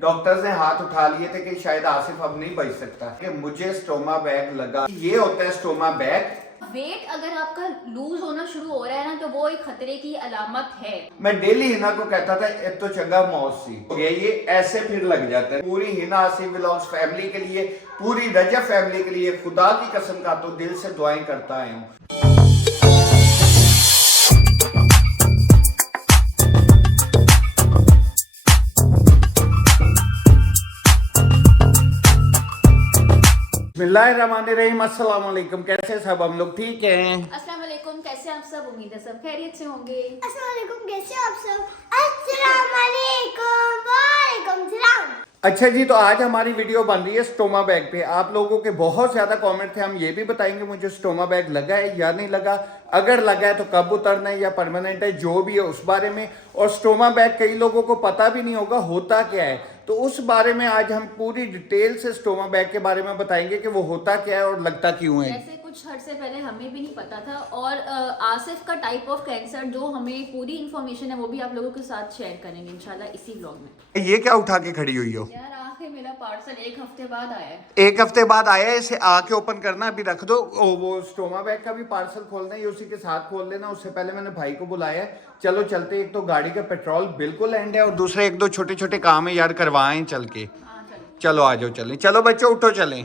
Doctors ने हाथ उठा लिए थे कि शायद आसिफ अब नहीं बच सकता, कि मुझे स्टोमा बैग लगा। ये होता है स्टोमा बैग। वेट अगर आपका लूज होना शुरू हो रहा है ना, तो वो एक खतरे की अलामत है। मैं डेली हिना को कहता था एक तो चंगा मौत सी हो गया, ये ऐसे फिर लग जाता है। पूरी हिना आसिफ व्लॉग्स फैमिली के लिए, पूरी रजब फैमिली के लिए खुदा की कसम का तो दिल से दुआएं करता आया हूँ। बिस्मिल्लाहिर्रहमानिर्रहीम, अस्सलाम वालेकुम। कैसे सब हम लोग ठीक हैं? अस्सलाम वालेकुम, कैसे आप सब? उम्मीद है सब खैरियत से होंगे। अस्सलाम वालेकुम, कैसे हो आप सब? अस्सलाम वालेकुम, वालेकुम सलाम। अच्छा जी, तो आज हमारी वीडियो बन रही है स्टोमा बैग पे। आप लोगों के बहुत ज्यादा कमेंट थे, हम ये भी बताएंगे मुझे स्टोमा बैग लगा है या नहीं लगा, अगर लगा है तो कब उतरना है या परमानेंट है, जो भी है उस बारे में। और स्टोमा बैग कई लोगों को पता भी नहीं होगा होता क्या है, तो उस बारे में आज हम पूरी डिटेल से स्टोमा बैग के बारे में बताएंगे कि वो होता क्या है और लगता क्यों है। ऐसे कुछ अर्से पहले हमें भी नहीं पता था, और आसिफ का टाइप ऑफ कैंसर जो हमें पूरी इन्फॉर्मेशन है वो भी आप लोगों के साथ शेयर करेंगे इंशाल्लाह इसी व्लॉग में। ये क्या उठा के खड़ी हुई हो यार आखिर मेरा पार्सल 1 हफ्ते बाद आया है। 1 हफ्ते बाद आया है, इसे आके ओपन करना, अभी रख दो। वो स्टोमा बैग का भी पार्सल खोलना है, ये उसी के साथ खोल लेना। उससे पहले मैंने भाई को बुलाया है, चलो चलते। एक तो गाड़ी का पेट्रोल बिल्कुल एंड है, और दूसरे एक दो छोटे छोटे काम है यार, करवाएं चल के। हाँ चलो चलो आ जाओ, चलें। चलो बच्चों उठो, चलें।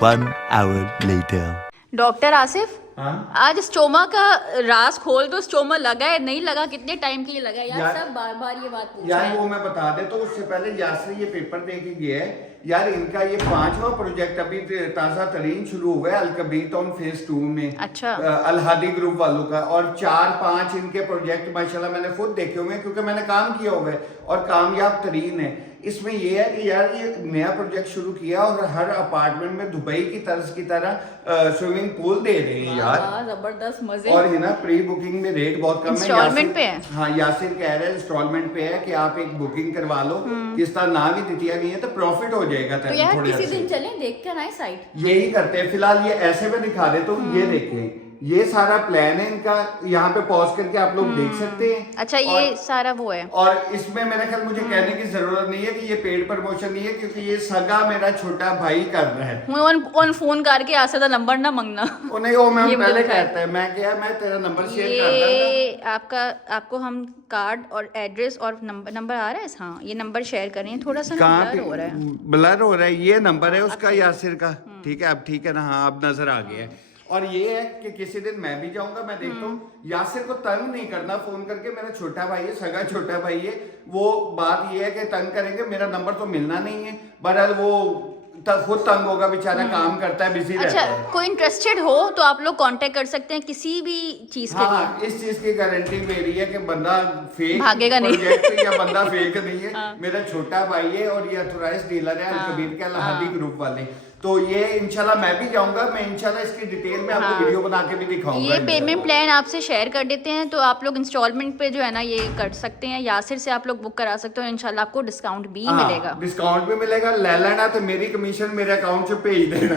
1 hour later. डॉक्टर आसिफ, हाँ? आज स्टोमा का राज खोल दो। स्टोमा लगा है नहीं लगा, कितने टाइम के लिए लगा है? यार सब बार बार ये बात पूछ रहे यार हैं। वो मैं बता दे तो उससे पहले यासर ये पेपर दे के गया है यार। इनका ये 5वां प्रोजेक्ट अभी ताजा तरीन शुरू हुआ है, अलकबीर ऑन फेज 2 में। अच्छा। अलहादी ग्रुप वालों का, और 4-5 इनके प्रोजेक्ट माशाल्लाह मैंने खुद देखे हुए हैं, क्योंकि मैंने काम किया हुआ है और कामयाब तरीन है। इसमें ये है कि यार ये नया प्रोजेक्ट शुरू किया और हर अपार्टमेंट में दुबई की तर्ज की तरह स्विमिंग पूल दे रहे हैं यार, जबरदस्त मजे। और है ना प्री बुकिंग में रेट बहुत कम है। इंस्टॉलमेंट पे है? हाँ, यासिर कह रहे हैं इंस्टॉलमेंट पे है कि आप एक बुकिंग करवा लो, किस तरह ना भी दिया गई है तो प्रॉफिट हो जाएगा। तो यार थोड़े किसी अर्से। दिन चलें, देख कर आए साइट। यही करते हैं फिलहाल। ये ऐसे में दिखा दे तो ये देखें, ये सारा प्लान है इनका। यहाँ पे पॉज करके आप लोग देख सकते हैं। अच्छा, ये सारा वो है। और इसमें मेरा ख्याल मुझे कहने की जरूरत नहीं है कि ये पेड प्रमोशन नहीं है, क्योंकि ये सगा मेरा छोटा भाई कर रहा है। उन फोन करके आसिफ का नंबर ना मांगना। उन्हें वो मैं ये पहले मुझे कहता है, मैं क्या, मैं तेरा नंबर शेयर कर दूंगा। ये आपको हम कार्ड और एड्रेस और नंबर आ रहा है। हाँ, ये नंबर शेयर करें। थोड़ा सा कहाँ ब्लर पे हो रहा है। ब्लर हो रहा है? ये नंबर है उसका, यासिर का। ठीक है, अब ठीक है ना? हाँ, अब नजर आ गया है। और ये है कि किसी दिन मैं भी जाऊंगा, मैं देखता हूँ। यासिर को तंग नहीं करना फोन करके, मेरा छोटा भाई है, सगा छोटा भाई है। वो बात ये है कि तंग करेंगे, मेरा नंबर तो मिलना नहीं है। बहरहाल वो खुद तंग होगा बेचारा, काम करता है, बिजी रहता अच्छा, है। कोई इंटरेस्टेड हो तो आप लोग कांटेक्ट कर सकते हैं किसी भी चीज के लिए। हाँ, इस चीज की गारंटी मेरी है कि बंदा फेक भागेगा नहीं। प्रोजेक्ट या बंदा फेक नहीं है। मेरा छोटा भाई है और ये ऑथराइज्ड डीलर है अलकबीर के अलहादी ग्रुप वाले। तो ये इंशाल्लाह मैं भी जाऊंगा, मैं इंशाल्लाह इसकी डिटेल में आपको वीडियो बना के भी दिखाऊंगा। ये पेमेंट प्लान आपसे शेयर कर देते हैं, तो आप लोग इंस्टॉलमेंट पे जो है ना ये कर सकते हैं। यासिर से आप लोग बुक करा सकते हो, इंशाल्लाह आपको डिस्काउंट भी मिलेगा। डिस्काउंट भी मिलेगा। ले लेना तो मेरी कमीशन मेरे अकाउंट से भेज देना।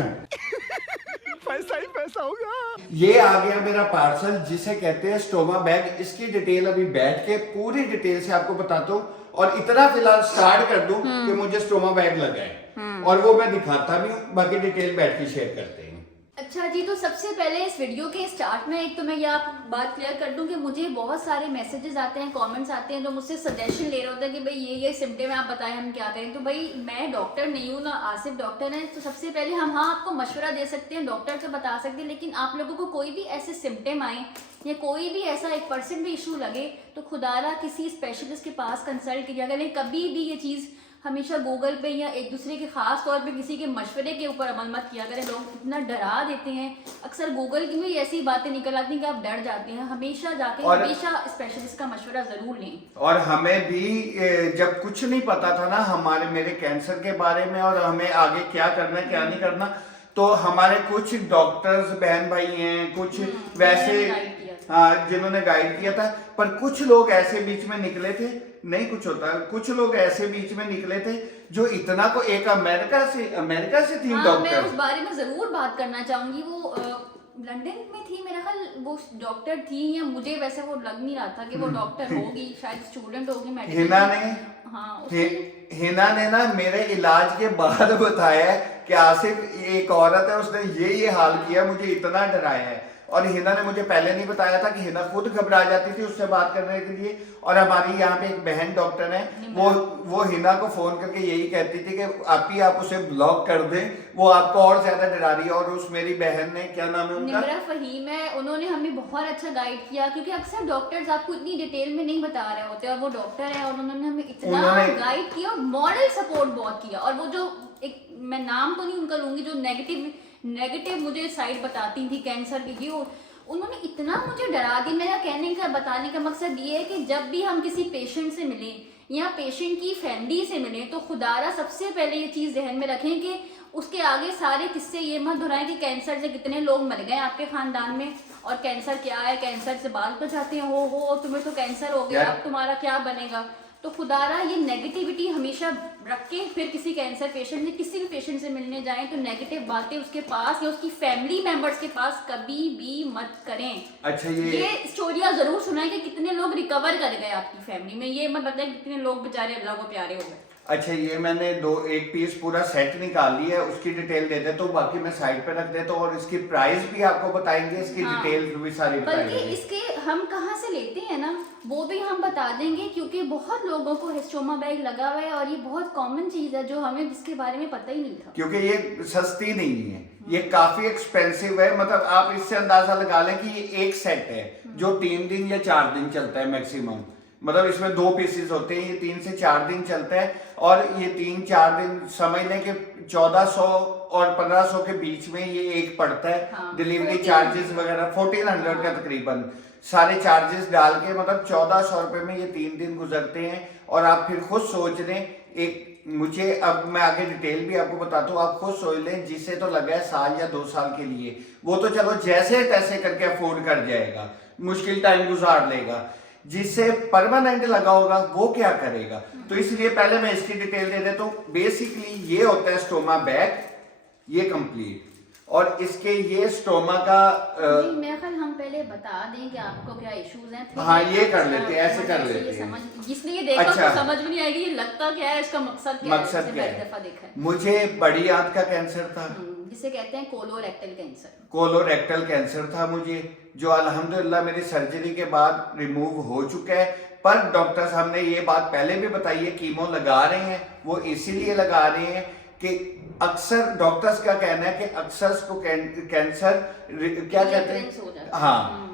पैसा ही पैसा होगा। ये आ गया मेरा पार्सल, जिसे कहते हैं स्टोमा बैग। इसकी डिटेल अभी बैठ के पूरी डिटेल से आपको बताता हूँ, और इतना फिलहाल स्टार्ट कर दूं कि मुझे स्टोमा बैग लगा है, और वो मैं दिखाता भी हूँ। बाकी डिटेल बैठ के शेयर करते हैं। अच्छा जी, तो सबसे पहले इस वीडियो के स्टार्ट में एक तो मैं ये आप बात क्लियर कर दूं कि मुझे बहुत सारे मैसेजेस आते हैं, कमेंट्स आते हैं, जो मुझसे सजेशन ले रहे होते हैं कि भाई ये सिम्टम है, आप बताएं हम क्या करें। तो भाई मैं डॉक्टर नहीं हूँ, ना आसिफ डॉक्टर है। तो सबसे पहले हम आपको मशवरा दे सकते हैं, डॉक्टर से बता सकते हैं, लेकिन आप लोगों को कोई भी ऐसे सिम्टम आए या कोई भी ऐसा 1% भी इशू लगे तो खुदारा किसी स्पेशलिस्ट के पास कंसल्ट कीजिए। अगर कभी भी ये चीज़ हमेशा गूगल पे या एक दूसरे के खास तौर पे किसी के मशवरे के ऊपर अमल मत किया करें। लोग इतना डरा देते हैं, अक्सर गूगल की भी ऐसी बातें निकल आती हैं कि आप डर जाते हैं। हमेशा जाके हमेशा स्पेशलिस्ट का मशवरा जरूर लें। और हमें भी जब कुछ नहीं पता था ना मेरे कैंसर के बारे में, और हमें आगे क्या करना है क्या नहीं करना, तो हमारे कुछ डॉक्टर्स बहन भाई हैं, कुछ वैसे जिन्होंने गाइड किया था। पर कुछ लोग ऐसे बीच में निकले थे, नहीं कुछ होता, कुछ लोग ऐसे बीच में निकले थे जो इतना को, एक अमेरिका से थी डॉक्टर। मैं उस बारे में जरूर बात करना चाहूंगी। वो लंदन में थी मेरा ख्याल, वो डॉक्टर थी, या मुझे वैसे वो लग नहीं रहा था कि वो डॉक्टर होगी, शायद स्टूडेंट होगी मेडिकल। हिना ने हाँ हिना ने ना मेरे इलाज के बाद बताया है कि आसिफ एक औरत है, उसने ये हाल किया, मुझे इतना डराया है। और हिना ने मुझे पहले नहीं बताया था कि हिना खुद घबरा जाती थी उससे बात करने के लिए। और हमारी यहाँ पे एक बहन डॉक्टर है, वो हिना को फोन करके यही कहती थी कि आप उसे ब्लॉक कर दें, वो आपको और ज्यादा डरा रही है। और उस मेरी बहन ने, क्या नाम है उनका, निम्रा फहीम है, उन्होंने हमें बहुत अच्छा गाइड किया, क्योंकि अक्सर डॉक्टर्स आपको इतनी डिटेल में नहीं बता रहे होते, और वो डॉक्टर है और उन्होंने हमें इतना गाइड किया और मॉरल सपोर्ट बहुत किया। और वो जो एक, मैं नाम तो नहीं उनका लूंगी, जो नेगेटिव मुझे साइड बताती थी कैंसर की, उन्होंने इतना मुझे डरा दी। मेरा कहने का, बताने का मकसद ये है कि जब भी हम किसी पेशेंट से मिलें या पेशेंट की फैमिली से मिलें, तो खुदारा सबसे पहले ये चीज़ जहन में रखें कि उसके आगे सारे किस्से ये मत दोहराएं कि कैंसर से कितने लोग मर गए आपके खानदान में, और कैंसर क्या है, कैंसर से बाल बचाते हैं, हो तुम्हें तो कैंसर हो गया, अब तुम्हारा क्या बनेगा। तो खुदारा ये नेगेटिविटी हमेशा रख के फिर किसी कैंसर पेशेंट से, किसी भी पेशेंट से मिलने जाएं तो नेगेटिव बातें उसके पास या उसकी फैमिली मेंबर्स के पास कभी भी मत करें। अच्छा, ये स्टोरियां जरूर सुनाएं कि कितने लोग रिकवर कर गए आपकी फैमिली में, ये मत बताएं कितने लोग बेचारे अल्लाह को प्यारे हो गए। अच्छा, ये मैंने एक पीस पूरा सेट निकाल लिया है, उसकी डिटेल दे दे तो बाकी मैं साइड पे रख देता हूँ, और इसकी प्राइस भी आपको बताएंगे, इसकी डिटेल भी सारी बल्कि बताएंगे। इसके हम कहाँ से लेते हैं ना वो भी हम बता देंगे, क्योंकि बहुत लोगों को हिस्टोमा बैग लगा हुआ है और ये बहुत कॉमन चीज है जो हमें जिसके बारे में पता ही नहीं था, क्योंकि ये सस्ती नहीं है, ये काफी एक्सपेंसिव है। मतलब आप इससे अंदाजा लगा लें कि ये एक सेट है जो 3 दिन या 4 दिन चलता है मैक्सिमम। मतलब इसमें 2 पीसेस होते हैं, ये 3 से 4 दिन चलता है, और ये 3-4 दिन समझ लें कि 1400 और 1500 के बीच में ये एक पड़ता है। हाँ, डिलीवरी चार्जेस वगैरह 1400 का तकरीबन सारे चार्जेस डाल के, मतलब 1400 रुपए में ये 3 दिन गुजरते हैं। और आप फिर खुद सोच लें, एक मुझे, अब मैं आगे डिटेल भी आपको बताता हूँ, आप खुद सोच लें जिसे तो लगा है 1 या 2 साल के लिए, वो तो चलो जैसे तैसे करके अफोर्ड कर जाएगा, मुश्किल टाइम गुजार लेगा। जिससे परमानेंट लगा होगा वो क्या करेगा। तो इसलिए पहले मैं इसकी डिटेल दे देता हूँ। बेसिकली ये होता है स्टोमा बैग, ये कंप्लीट, और इसके ये स्टोमा का मैं ख्याल हम पहले बता दें कि आपको क्या इश्यूज हैं। हाँ, ये कर लेते हैं, ऐसे कर लेते हैं। जिसने ये देखा अच्छा, तो समझ में नहीं आएगी ये लगता क्या है, इसका मकसद क्या है। दफा देखा है। मुझे बड़ी आंत का कैंसर था, जिसे कहते हैं कोलोरेक्टल कैंसर। कोलोरेक्टल कैंसर था मुझे, जो अल्हम्दुलिल्लाह मेरी सर्जरी के बाद रिमूव हो चुका है। पर डॉक्टर्स हमने ये बात पहले भी बताई है, कीमो लगा रहे हैं, वो इसीलिए लगा रहे हैं कि अक्सर डॉक्टर्स का कहना है कि अक्सर को कैंसर क्या कहते हैं, हाँ,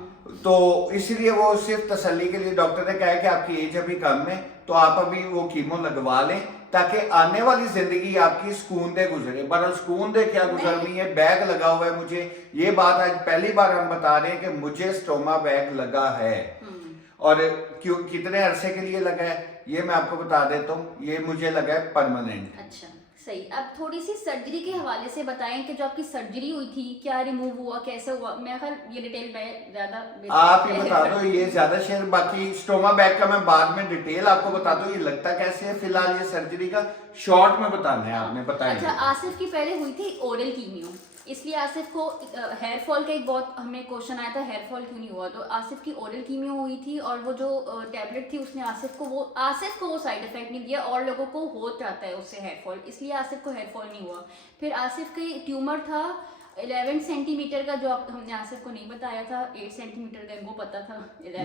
तो इसलिए वो सिर्फ तसल्ली के लिए डॉक्टर ने कहा है कि आपकी एज अभी कम है, तो आप अभी वो कीमो लगवा लें, ताकि आने वाली जिंदगी आपकी सुकून दे गुजरे। बरल सुकून दे क्या गुजरनी है, बैग लगा हुआ है मुझे। ये बात आज पहली बार हम बता रहे हैं कि मुझे स्टोमा बैग लगा है, और क्यों, कितने अरसे के लिए लगा है ये मैं आपको बता देता हूँ। ये मुझे लगा है परमानेंट। अच्छा, सही। अब थोड़ी सी सर्जरी के हवाले से बताएं कि जो आपकी सर्जरी हुई थी, क्या रिमूव हुआ, कैसे हुआ। मैं ख्याल ये डिटेल मैं ज्यादा आप ही बता दो, ये ज्यादा शेयर। बाकी स्टोमा बैग का मैं बाद में डिटेल आपको बता दूं, ये लगता कैसे है। फिलहाल ये सर्जरी का शॉर्ट में बताना है, आपने बताया। अच्छा, आसिफ की पहले हुई थी ओरल कीमियो, इसलिए आसिफ को हेयर फॉल का एक बहुत हमें क्वेश्चन आया था, हेयर फॉल क्यों नहीं हुआ। तो आसिफ की ओरल कीमियो हुई थी, और वो जो टैबलेट थी उसने आसिफ को वो साइड इफेक्ट नहीं दिया, और लोगों को हो जाता है उससे हेयर फॉल, इसलिए आसिफ को हेयर फॉल नहीं हुआ। फिर आसिफ का ट्यूमर था 11 सेंटीमीटर का, जो हमने आसिफ को नहीं बताया था। 8 सेंटीमीटर का इनको पता था।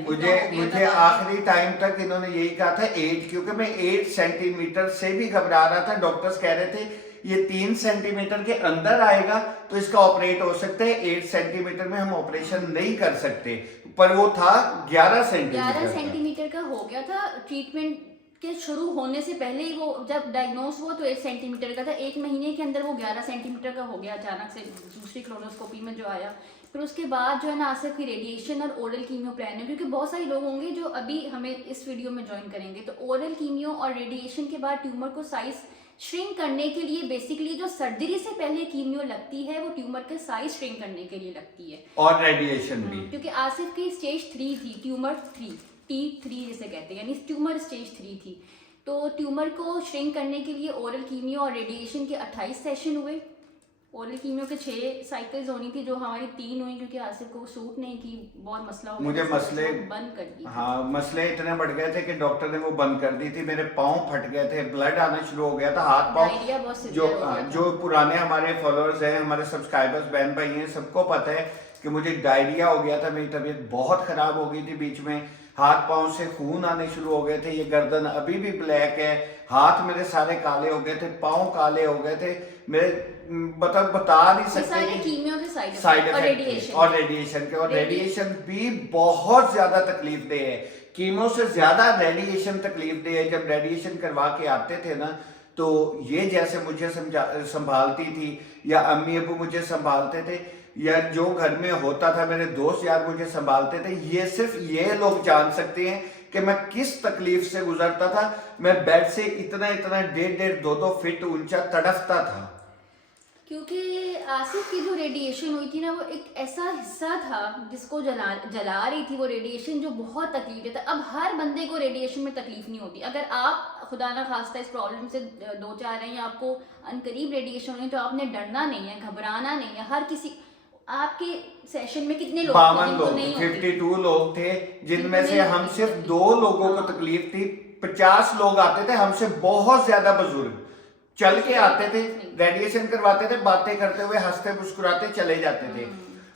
मुझे आखिरी टाइम तक इन्होंने यही कहा था 8, क्योंकि मैं 8 सेंटीमीटर से भी घबरा रहा था। डॉक्टर्स कह रहे थे ये 3 सेंटीमीटर के अंदर आएगा तो इसका ऑपरेट हो सकता है, 8 सेंटीमीटर में हम ऑपरेशन नहीं कर सकते, पर वो था 11 सेंटीमीटर का हो गया था। ट्रीटमेंट के शुरू होने से पहले ही वो जब डायग्नोस हुआ तो 8 सेंटीमीटर का था। 1 महीने के अंदर वो 11 सेंटीमीटर का हो गया अचानक से, दूसरी क्लोनोस्कोपी में जो आया। फिर उसके बाद जो है ना आसिफ की रेडिएशन और ओरल कीमियो प्लान है, क्योंकि बहुत सारे लोग होंगे जो अभी हमें इस वीडियो में ज्वाइन करेंगे। तो ओरल कीमियो और रेडिएशन के बाद ट्यूमर को साइज श्रिंक करने के लिए, बेसिकली जो सर्जरी से पहले कीमियो लगती है वो ट्यूमर के साइज श्रिंक करने के लिए लगती है, और रेडिएशन भी। क्योंकि आसिफ की स्टेज 3 थी, ट्यूमर 3 T3 जिसे कहते हैं, यानी ट्यूमर स्टेज 3 थी। तो ट्यूमर को श्रिंक करने के लिए ओरल कीमियो और रेडिएशन के 28 सेशन हुए। ओरल कीमियो के 6 साइकिल्स होनी थी, जो हमारी 3 हुई क्योंकि आसिफ को सूट नहीं की, बहुत मसला हो गया, मुझे तो मसले बंद कर दी। हाँ, मसले इतने बढ़ गए थे कि डॉक्टर ने वो बंद कर दी थी। मेरे पाँव फट गए थे, ब्लड आना शुरू हो गया था, हाथ डायरिया पाँव। बहुत जो severe हो गया था। जो पुराने हमारे फॉलोअर्स हैं, हमारे सब्सक्राइबर्स, बहन भाई हैं, सबको पता है कि मुझे डायरिया हो गया था। मेरी तबीयत बहुत खराब हो गई थी बीच में, हाथ पाँव से खून आने शुरू हो गए थे। ये गर्दन अभी भी ब्लैक है, हाथ मेरे सारे काले हो गए थे, पाँव काले हो गए थे मेरे, मतलब बता नहीं ये सकते सारे कि कीमियो के साइड साइड और इफेक्ट रेडिएशन और रेडिएशन के, और रेडिएशन भी बहुत ज्यादा तकलीफ दे है। कीमो से ज्यादा रेडिएशन तकलीफ दे है। जब रेडिएशन करवा के आते थे ना, तो ये जैसे मुझे संभालती थी, या अम्मी अबू मुझे संभालते थे, या जो घर में होता था मेरे दोस्त यार मुझे संभालते थे, ये सिर्फ ये लोग जान सकते हैं कि मैं किस तकलीफ से गुजरता था। मैं बेड से इतना इतना 1.5-2 फीट ऊंचा तड़फता था। क्योंकि आसिफ की जो रेडिएशन हुई थी ना, वो एक ऐसा हिस्सा था जिसको जला रही थी वो रेडिएशन, जो बहुत तकलीफ देता। अब हर बंदे को रेडिएशन में तकलीफ नहीं होती। अगर आप खुदा ना खास्ता इस प्रॉब्लम से दो चार रहे हैं, या आपको अनकरीब रेडिएशन हुई, तो आपने डरना नहीं है, घबराना नहीं है। हर किसी, आपके सेशन में कितने लोग 52 लोग, नहीं होती? 52 लोग थे, जिनमें से नहीं हम होती सिर्फ तकलीफ। 2 लोगों को हाँ। तकलीफ थी। 50 लोग आते थे हमसे बहुत ज्यादा बुजुर्ग, चल के आते थे, रेडिएशन करवाते थे, बातें करते हुए हंसते मुस्कुराते चले जाते थे।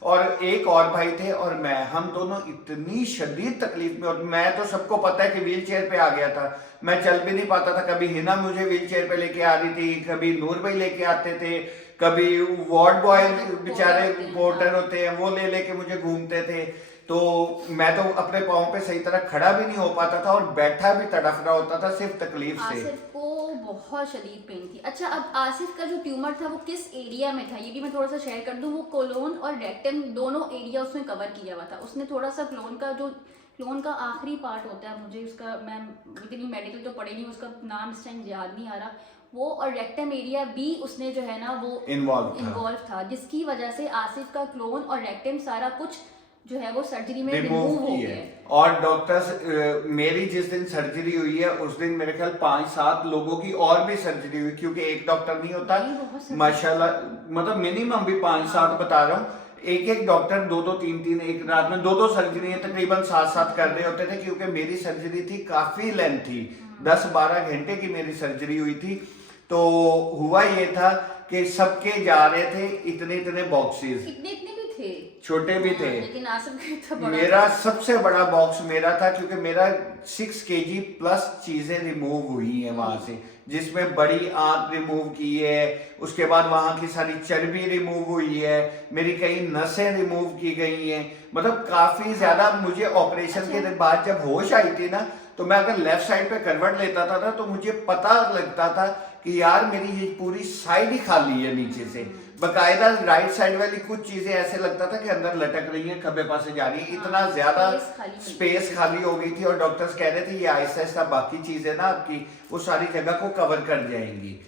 और एक और भाई थे और मैं, हम दोनों इतनी शदीद तकलीफ में। और मैं तो सबको पता है कि व्हील चेयर पे आ गया था, मैं चल भी नहीं पाता था। कभी हिना मुझे व्हील चेयर पे लेके आ रही थी, कभी नूर भाई लेके आते थे, कभी वार्ड बॉय बेचारे पोर्टर होते हैं वो ले लेके मुझे घूमते थे। तो मैं तो अपने पाँव पे सही तरह खड़ा भी नहीं हो पाता था, और बैठा भी तड़फ रहा होता था सिर्फ तकलीफ से। आसिफ को बहुत शदीद पेन थी। अच्छा, अब आसिफ का जो ट्यूमर था वो किस एरिया में था, ये भी मैं थोड़ा सा शेयर कर दूं। वो कोलोन और रेक्टम दोनों एरिया उसने कवर किया हुआ था। उसने थोड़ा सा क्लोन का आखिरी पार्ट होता है, मुझे उसका, मैं इतनी मेडिकल तो पढ़ी नहीं, उसका नाम इस टाइम याद नहीं आ रहा, वो और रेक्टम एरिया भी उसने जो है ना वो इन्वॉल्व था, जिसकी वजह से आसिफ का क्लोन और रेक्टम सारा कुछ जो है वो सर्जरी में रिमूव हो गया है। और डॉक्टर्स, मेरी जिस दिन सर्जरी हुई है उस दिन मेरे ख्याल 5-7 लोगों की और भी सर्जरी हुई, क्योंकि एक डॉक्टर नहीं होता माशाल्लाह, मतलब मिनिमम भी 5-7 बता रहा हूँ। एक डॉक्टर 2-2, 3-3, एक रात में 2-2 सर्जरी तकरीबन 7-7 कर रहे होते थे, क्योंकि मेरी सर्जरी थी काफी लेंथ थी, 10-12 घंटे की मेरी सर्जरी हुई थी। तो हुआ ये था कि सबके जा रहे थे इतने इतने बॉक्सेस, इतने भी थे, छोटे भी थे, लेकिन आसिफ का इतना बड़ा मेरा सबसे बड़ा बॉक्स मेरा था, क्योंकि मेरा 6 kg प्लस चीजें रिमूव हुई हैं वहां से, जिसमें बड़ी आंत रिमूव की है, उसके बाद वहां की सारी चर्बी रिमूव हुई है, मेरी कई नसें रिमूव की गई हैं, मतलब काफी ज्यादा। मुझे ऑपरेशन के बाद जब होश आई थी ना, तो मैं अगर लेफ्ट साइड पे करवट लेता था ना, तो मुझे पता लगता था कि यार मेरी ये पूरी साइड ही खाली है नीचे से। बकायदा राइट साइड वाली कुछ चीजें ऐसे लगता था कि अंदर लटक रही हैं, खब्बे पास से जा रही है, इतना ज्यादा स्पेस खाली हो गई थी। और डॉक्टर्स कह रहे थे ये आहिस्ता आहिस्ता बाकी चीजें ना आपकी वो सारी जगह को कवर कर जाएंगी।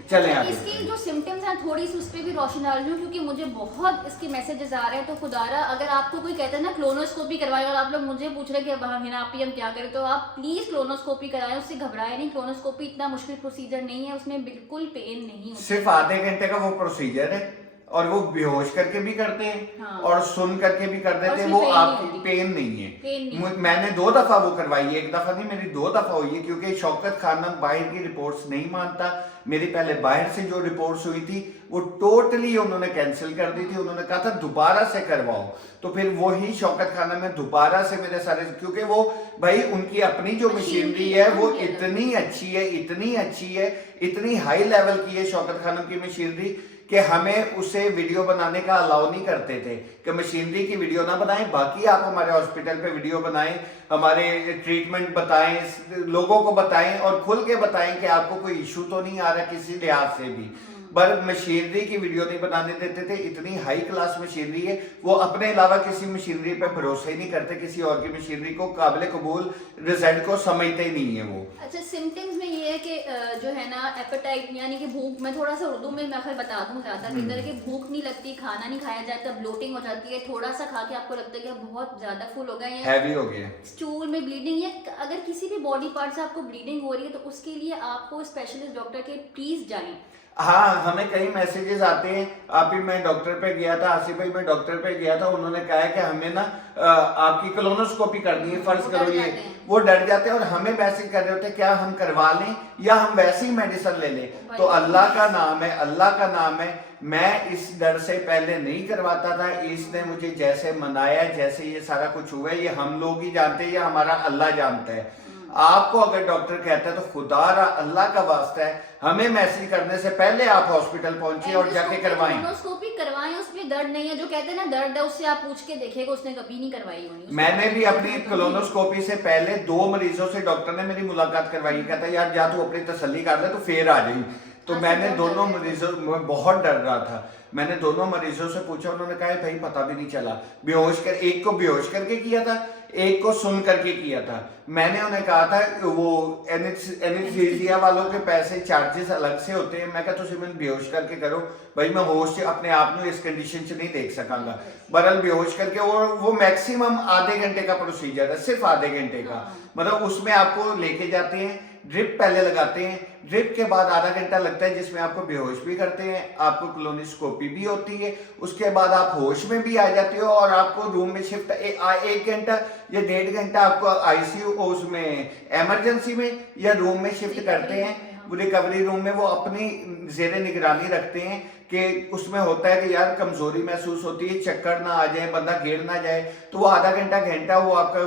चलें आगे। इसके जो सिम्टम्स हैं थोड़ी सी उस पर भी रोशनी डाल रही हूँ, क्योंकि मुझे बहुत इसके मैसेजेस आ रहे हैं। तो खुदारा, अगर आपको कोई कहता है ना क्लोनोस्कोपी करवाएं, और आप लोग मुझे पूछ रहे हैं कि अब हिना आप क्या करें, तो आप प्लीज क्लोनोस्कोपी कराएं, उससे घबराएं नहीं। क्लोनोस्कोपी इतना मुश्किल प्रोसीजर नहीं है, उसमें बिल्कुल पेन नहीं होता, सिर्फ आधे घंटे का वो प्रोसीजर है, और वो बेहोश करके भी करते हैं हाँ। और सुन करके भी कर देते हैं। वो आपकी पेन नहीं है। मैंने 2 दफा वो करवाई है, 1 दफा नहीं, मेरी 2 दफा हुई है, क्योंकि शौकत खानम बाहर की रिपोर्ट्स नहीं मानता। मेरी पहले बाहर से जो रिपोर्ट्स हुई थी वो टोटली उन्होंने कैंसिल कर दी थी, उन्होंने कहा था दोबारा से करवाओ। तो फिर वही शौकत खानम में दोबारा से मेरे सारे, क्योंकि वो भाई उनकी अपनी जो मशीनरी है वो इतनी अच्छी है, इतनी अच्छी है, इतनी हाई लेवल की है शौकत खानम की मशीनरी, कि हमें उसे वीडियो बनाने का अलाउ नहीं करते थे कि मशीनरी की वीडियो ना बनाएं। बाकी आप हमारे हॉस्पिटल पे वीडियो बनाएं, हमारे ट्रीटमेंट बताएं, लोगों को बताएं और खुल के बताएं कि आपको कोई इशू तो नहीं आ रहा किसी लिहाज से भी। पर मशीनरी की वीडियो नहीं बनाने देते थे। इतनी हाई क्लास मशीनरी है, वो अपने अलावा किसी मशीनरी पे भरोसा ही नहीं करते, किसी और की मशीनरी को काबिल कबूल रिजल्ट को समझते ही नहीं है वो। अच्छा, सिम्टम्स में ये है कि जो है ना एपेटाइट यानी कि भूख, मैं थोड़ा सा उर्दू में मैं बता दूं ज्यादा की तरह, कि भूख नहीं लगती, खाना नहीं खाया जाता, ब्लोटिंग हो जाती है, थोड़ा सा खा के आपको लगता है कि आप बहुत ज्यादा फुल हो गए हैं, हैवी हो गए, स्टूल में ब्लीडिंग, या अगर किसी भी बॉडी पार्ट से आपको ब्लीडिंग हो रही है तो उसके लिए आपको स्पेशलिस्ट डॉक्टर के प्लीज जाएं। हाँ, हमें कई मैसेजेस आते हैं। अभी मैं डॉक्टर पे गया था, आसिफ भाई मैं डॉक्टर पे गया था, उन्होंने कहा है कि हमें ना आपकी कोलोनोस्कोपी करनी है, फर्ज वो करो डर ये, जाते हैं। वो डर जाते हैं और हमें मैसेज कर रहे होते हैं क्या हम करवा लें या हम वैसे ही मेडिसिन ले लें। भाई। तो अल्लाह का नाम है, अल्लाह का नाम है, मैं इस डर से पहले नहीं करवाता था। इसने मुझे जैसे मनाया, जैसे ये सारा कुछ हुआ है, ये हम लोग ही जानते हैं या हमारा अल्लाह जानता है। आपको अगर डॉक्टर कहता है तो खुदा अल्लाह का वास्ता है, हमें मैसेज करने से पहले आप हॉस्पिटल पहुंचिए और जाके करवाएं। कोलोनोस्कोपी करवाएं, उसमें दर्द नहीं है। जो कहते हैं ना दर्द है, उससे आप पूछ के देखिएगा, उसने कभी नहीं करवाई होनी। मैंने भी अपनी कोलोनोस्कोपी से पहले 2 मरीजों से डॉक्टर ने मेरी मुलाकात करवाई, कहता यार जा तू अपनी तसल्ली कर ले तो फिर आ जाई। तो अच्छा, मैंने बहुत दोनों डर रहे थे। मरीजों में बहुत डर रहा था, मैंने दोनों मरीजों से पूछा, उन्होंने कहा भाई पता भी नहीं चला, बेहोश कर, एक को बेहोश करके किया था, एक को सुन करके किया था। मैंने उन्हें कहा था वो एनेस्थीसिया वालों के पैसे चार्जेस अलग से होते हैं, मैं कहा तुम मैंने बेहोश करके करो भाई, मैं होश से अपने आप में इस कंडीशन से नहीं देख सकांगा। बहरहाल बेहोश करके वो मैक्सिमम आधे घंटे का प्रोसीजर है, सिर्फ आधे घंटे का। मतलब उसमें आपको लेके जाते हैं, ड्रिप पहले लगाते हैं, ड्रिप के बाद आधा घंटा लगता है जिसमें आपको बेहोश भी करते हैं, आपको कोलोनोस्कोपी भी होती है, उसके बाद आप होश में भी आ जाते हो और आपको रूम में शिफ्ट 1 घंटा या 1.5 घंटा आपको आईसीयू उसमें इमरजेंसी में या रूम में शिफ्ट करते हैं। रिकवरी रूम में वो अपनी जेरे निगरानी रखते हैं कि उसमें होता है कि यार कमजोरी महसूस होती है, चक्कर ना आ जाए, बंदा गिर ना जाए, तो वो आधा घंटा वो आपका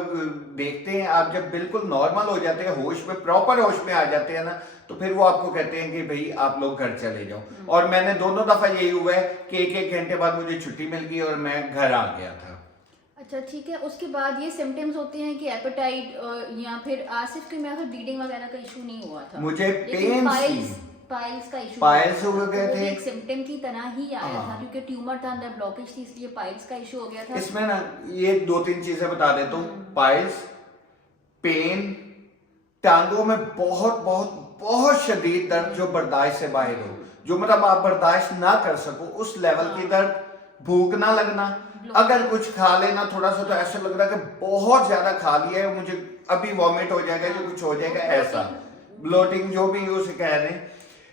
देखते हैं। आप जब बिल्कुल नॉर्मल हो जाते हैं, होश में, प्रॉपर होश में आ जाते हैं ना, तो फिर वो आपको कहते हैं कि भाई आप लोग घर चले जाओ। और मैंने दोनों दफा यही हुआ है कि 1 घंटे बाद मुझे छुट्टी मिल गई और मैं घर आ गया था। अच्छा ठीक है, उसके बाद ये सिम्टम्स होते हैं कि एपेटाइट या फिर आसिफ के में अगर ब्लीडिंग वगैरह का इशू नहीं हुआ था, मुझे लेकिन पेन पाइल्स का इशू, पाइल्स हो गए थे, एक सिम्टम की तरह ही आया हाँ। था क्योंकि ट्यूमर था अंदर, ब्लॉकेज थी, इसलिए पाइल्स का इशू हो गया था। इसमें ना ये 2-3 चीजें बता देता हूँ। पाइल्स, पेन, टांगों में बहुत बहुत बहुत शदीद दर्द जो बर्दाश्त से बाहर हो, जो मतलब आप बर्दाश्त ना कर सको उस लेवल की दर्द, भूख ना लगना, अगर कुछ खा लेना थोड़ा सा तो ऐसा लग रहा है कि बहुत ज्यादा खा लिया है, मुझे अभी वॉमिट हो जाएगा या कुछ हो जाएगा, ऐसा ब्लोटिंग जो भी उसे कह रहे हैं,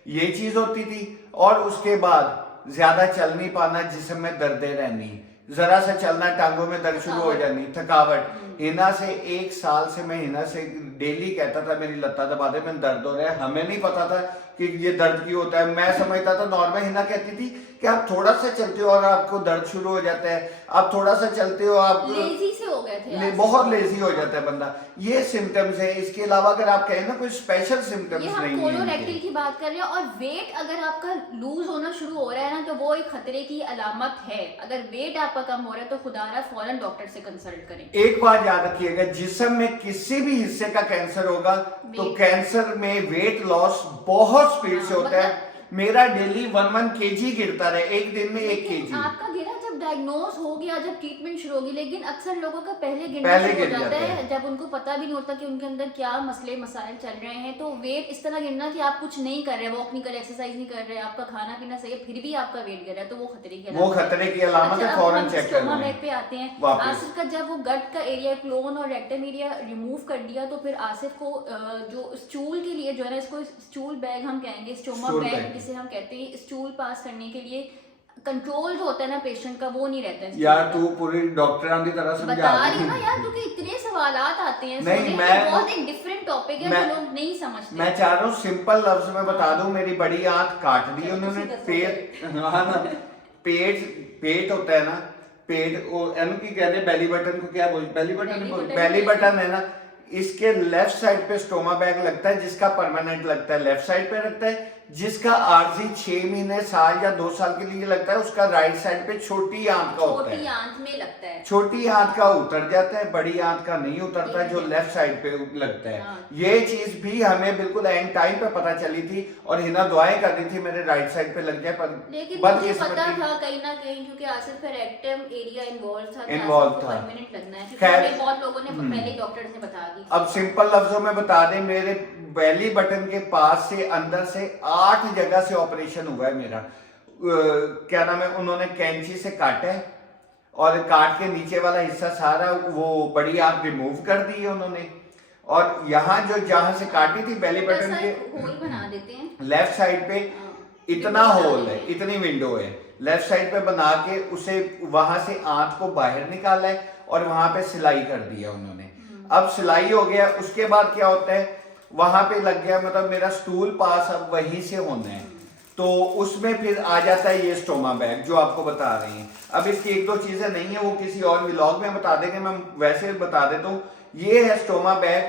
ये चीज होती थी। और उसके बाद ज्यादा चल नहीं पाना, जिस्म में दर्दें रहनी, जरा सा चलना टांगों में दर्द शुरू हो जानी, थकावट। हिना से 1 साल से मैं हिना से डेली कहता था मेरी लत्ता दबा दे, मैं दर्द हो रहा है, हमें नहीं पता था कि ये दर्द क्यों होता है। मैं समझता था नॉर्मल। हिना कहती थी कि आप थोड़ा सा चलते हो और आपको दर्द शुरू हो जाता है, आप थोड़ा सा चलते हो आप लेजी से हो गए थे, बहुत लेजी हो जाता है बंदा। ये सिम्टम्स है, इसके अलावा अगर आप कहें ना कोई स्पेशल सिम्टम्स ये नहीं हम है कोलोरेक्टल इनके। की बात कर रहे हैं। और वेट अगर आपका लूज होना शुरू हो रहा है ना, तो वो एक खतरे की अलामत है। अगर वेट आपका कम हो रहा है तो खुदारा फौरन डॉक्टर से कंसल्ट करें। एक बात याद रखिएगा, जिस्म में किसी भी हिस्से का कैंसर होगा तो कैंसर में वेट लॉस बहुत स्पीड से होता है। मेरा डेली 1 kg गिरता रहा, एक दिन में 1 kg। आपका गिरा जब डायग्नोज हो गया, जब ट्रीटमेंट शुरू होगी, लेकिन अक्सर लोगों का पहले गिरना पहले शुरू हो गिर जाता जाता है जब उनको पता भी नहीं होता कि उनके अंदर क्या मसले मसाइल चल रहे हैं। तो वेट इस तरह गिरना कि आप कुछ नहीं कर रहे, वॉक नहीं कर रहे, एक्सरसाइज नहीं कर रहे, आपका खाना पीना सही है, फिर भी आपका वेट गिर रहा है, तो वो खतरे की वो खतरे की अलामत है, फौरन चेक स्टोमा करना बैग पे आते हैं। वापस। आसिफ का जब वो गट का एरिया, क्लोन और रेक्टम एरिया रिमूव कर दिया, तो फिर आसिफ को जो स्टूल के लिए जो है ना, इसको स्टूल बैग हम कहेंगे, स्टोमा स्टूल बैग बैग। इसे हम कहते हैं, स्टूल पास करने के लिए कंट्रोल जो होता है ना पेशेंट का, वो नहीं रहता है। यार तू पूरी डॉक्टरां की तरह समझा बता रही हूँ ना यार, क्योंकि इतने सवालात आते हैं। नहीं, सुने, मैं- बहुत एक डिफरेंट टॉपिक है जो लोग नहीं समझते। मैं चाह रहा हूँ सिंपल लफ्ज में बता दूं, मेरी बड़ी आंत काट दी उन्होंने। पेट, हाँ ना, पेट होता है ना, पेट वो एन की कहते हैं बेली बटन को, क्या बोल, बेली बटन है ना, इसके लेफ्ट साइड पे स्टोमा बैग लगता है, जिसका परमानेंट लगता है लेफ्ट साइड पे लगता है, जिसका आर्जी 6 महीने, साल या 2 साल के लिए लगता है, उसका राइट साइड पे छोटी आंत का होता है। छोटी आंत में लगता है, छोटी आंत का उतर जाता है, बड़ी आंत का नहीं उतरता, जो लेफ्ट साइड पे लगता है। हाँ। ये चीज भी हमें बिल्कुल एंड टाइम पे पता चली थी और हिना दुआएं कर रही थी मेरे राइट साइड पे लग जाए, पर लेकिन मुझे बदकिस्मती- पता था कहीं ना कहीं, क्योंकि आसिफ का रेक्टम एरिया इन्वॉल्व था, Involved था। परमानेंट लगना है, खैर- क्योंकि बहुत लोगों ने पहले डॉक्टर ने बता दी। अब सिंपल लफ्जों में बता दें, मेरे बेली बटन के पास से अंदर से 8 जगह से ऑपरेशन हुआ है मेरा। क्या नाम है, उन्होंने कैंची से काटा है और काट के नीचे वाला हिस्सा सारा वो बड़ी आंत रिमूव कर दी है उन्होंने, और यहाँ जो जहां से काटी थी बेली बटन के होल बना देते हैं लेफ्ट साइड पे इतना होल है, इतनी विंडो है, लेफ्ट साइड पे बना के उसे वहां से आंत को बाहर निकाला है और वहां पे सिलाई कर दिया उन्होंने। अब सिलाई हो गया, उसके बाद क्या होता है, वहां पे लग गया, मतलब मेरा स्टूल पास अब वहीं से होना है, तो उसमें फिर आ जाता है ये स्टोमा बैग जो आपको बता रही हैं। अब इसकी एक दो चीजें नहीं है, वो किसी और व्लॉग में बता देंगे, मैं वैसे बता देता हूँ। ये है स्टोमा बैग,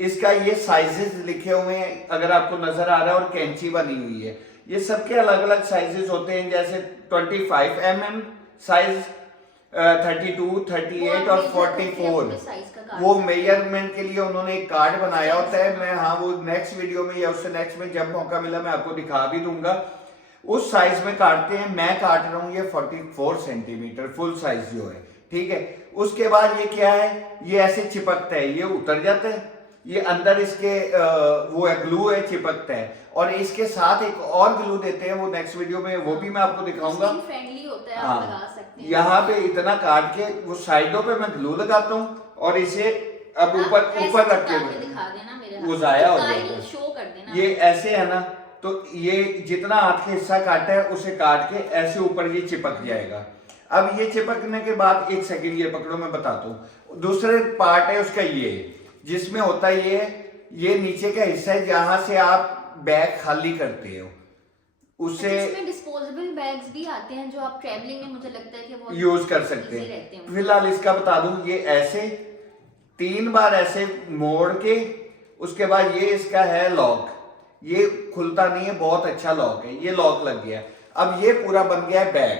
इसका ये साइजेस लिखे हुए हैं अगर आपको नजर आ रहा है, और कैंची बनी हुई है। ये सबके अलग अलग साइजेस होते हैं, जैसे 25 mm साइज, 32, 38 और 44। वो मेजरमेंट के लिए उन्होंने एक कार्ड बनाया होता है। मैं हाँ वो नेक्स्ट वीडियो में या उससे नेक्स्ट में जब मौका मिला मैं आपको दिखा भी दूंगा। उस साइज में काटते हैं, मैं काट रहा हूँ ये 44 सेंटीमीटर फुल साइज जो है, ठीक है। उसके बाद ये क्या है, ये ऐसे चिपकता है, ये उतर जाता है, ये अंदर इसके वो है ग्लू है, चिपकता है, और इसके साथ एक और ग्लू देते हैं, वो नेक्स्ट वीडियो में वो भी मैं आपको दिखाऊंगा। फ्रेंडली होता है, आप लगा सकते हैं। यहाँ पे इतना काट के वो साइडों पे मैं ग्लू लगाता हूँ और इसे अब ऊपर रख के वो जाया हो जाएगा। ये ऐसे है ना, तो ये जितना हाथ का हिस्सा काटा है उसे काट के ऐसे ऊपर ये चिपक जाएगा। अब ये चिपकने के बाद एक सेकंड ये पकड़ो, मैं बताता हूँ। दूसरे पार्ट है उसका ये, जिसमें होता है ये नीचे का हिस्सा है जहां से आप बैग खाली करते हो, उससे डिस्पोजेबल बैग्स भी आते हैं जो आप ट्रैवलिंग में मुझे लगता है कि वो यूज कर सकते हैं। फिलहाल इसका बता दूं, ये ऐसे 3 बार ऐसे मोड़ के, उसके बाद ये इसका है लॉक, ये खुलता नहीं है, बहुत अच्छा लॉक है, ये लॉक लग गया। अब ये पूरा बन गया है बैग,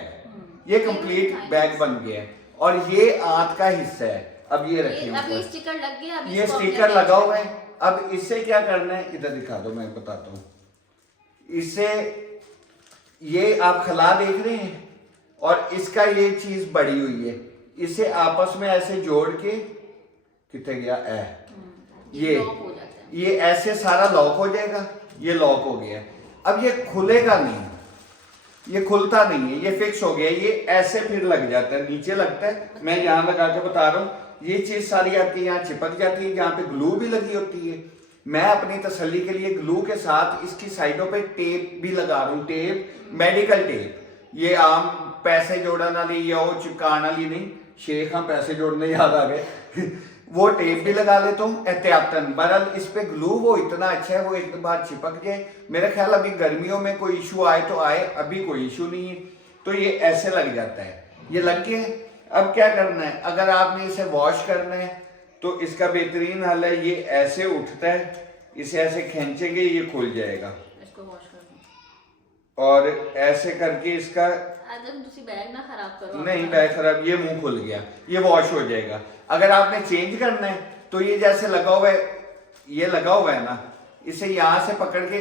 ये कंप्लीट बैग बन गया है, और ये आंत का हिस्सा है। अब ये रखिए, अभी स्टिकर लग गया, अभी ये स्टिकर लगा हुआ है। अब इससे क्या करना है, इधर दिखा दो, मैं बताता हूँ। इससे ये आप खला देख रहे हैं, और इसका ये चीज बड़ी हुई है, इसे आपस में ऐसे जोड़ के, कितने गया ये ऐसे सारा लॉक हो जाएगा। ये लॉक हो गया। अब ये खुलेगा नहीं, ये खुलता नहीं है, ये फिक्स हो गया। ये ऐसे फिर लग जाता है, नीचे लगता है, मैं यहाँ लगा के बता रहा हूँ। ये चीज सारी आपकी यहाँ चिपक जाती है, जहाँ पे ग्लू भी लगी होती है। मैं अपनी तसल्ली के लिए ग्लू के साथ इसकी साइडों पे टेप भी लगा रहा हूँ, टेप, मेडिकल टेप, ये आम पैसे जोड़ने वाली या वो चिपकाने वाली नहीं, शेख हम पैसे जोड़ने याद आ गए वो टेप भी लगा लेता हूँ एहतियातन। बहरहाल इस पे ग्लू वो इतना अच्छा है, वो एक बार चिपक जाए। मेरा ख्याल अभी गर्मियों में कोई इशू आए तो आए, अभी कोई इशू नहीं है। तो ये ऐसे लग जाता है, ये लग गया। अब क्या करना है, अगर आपने इसे वॉश करना है तो इसका बेहतरीन हल है, ये ऐसे उठता है, इसे ऐसे खींचेंगे, ये खुल जाएगा। इसको वॉश कर और ऐसे करके इसका बैग ना खराब करो। नहीं बैग खराब, ये मुंह खुल गया, ये वॉश हो जाएगा। अगर आपने चेंज करना है तो ये जैसे लगा हुआ है, ये लगा हुआ है ना, इसे यहां से पकड़ के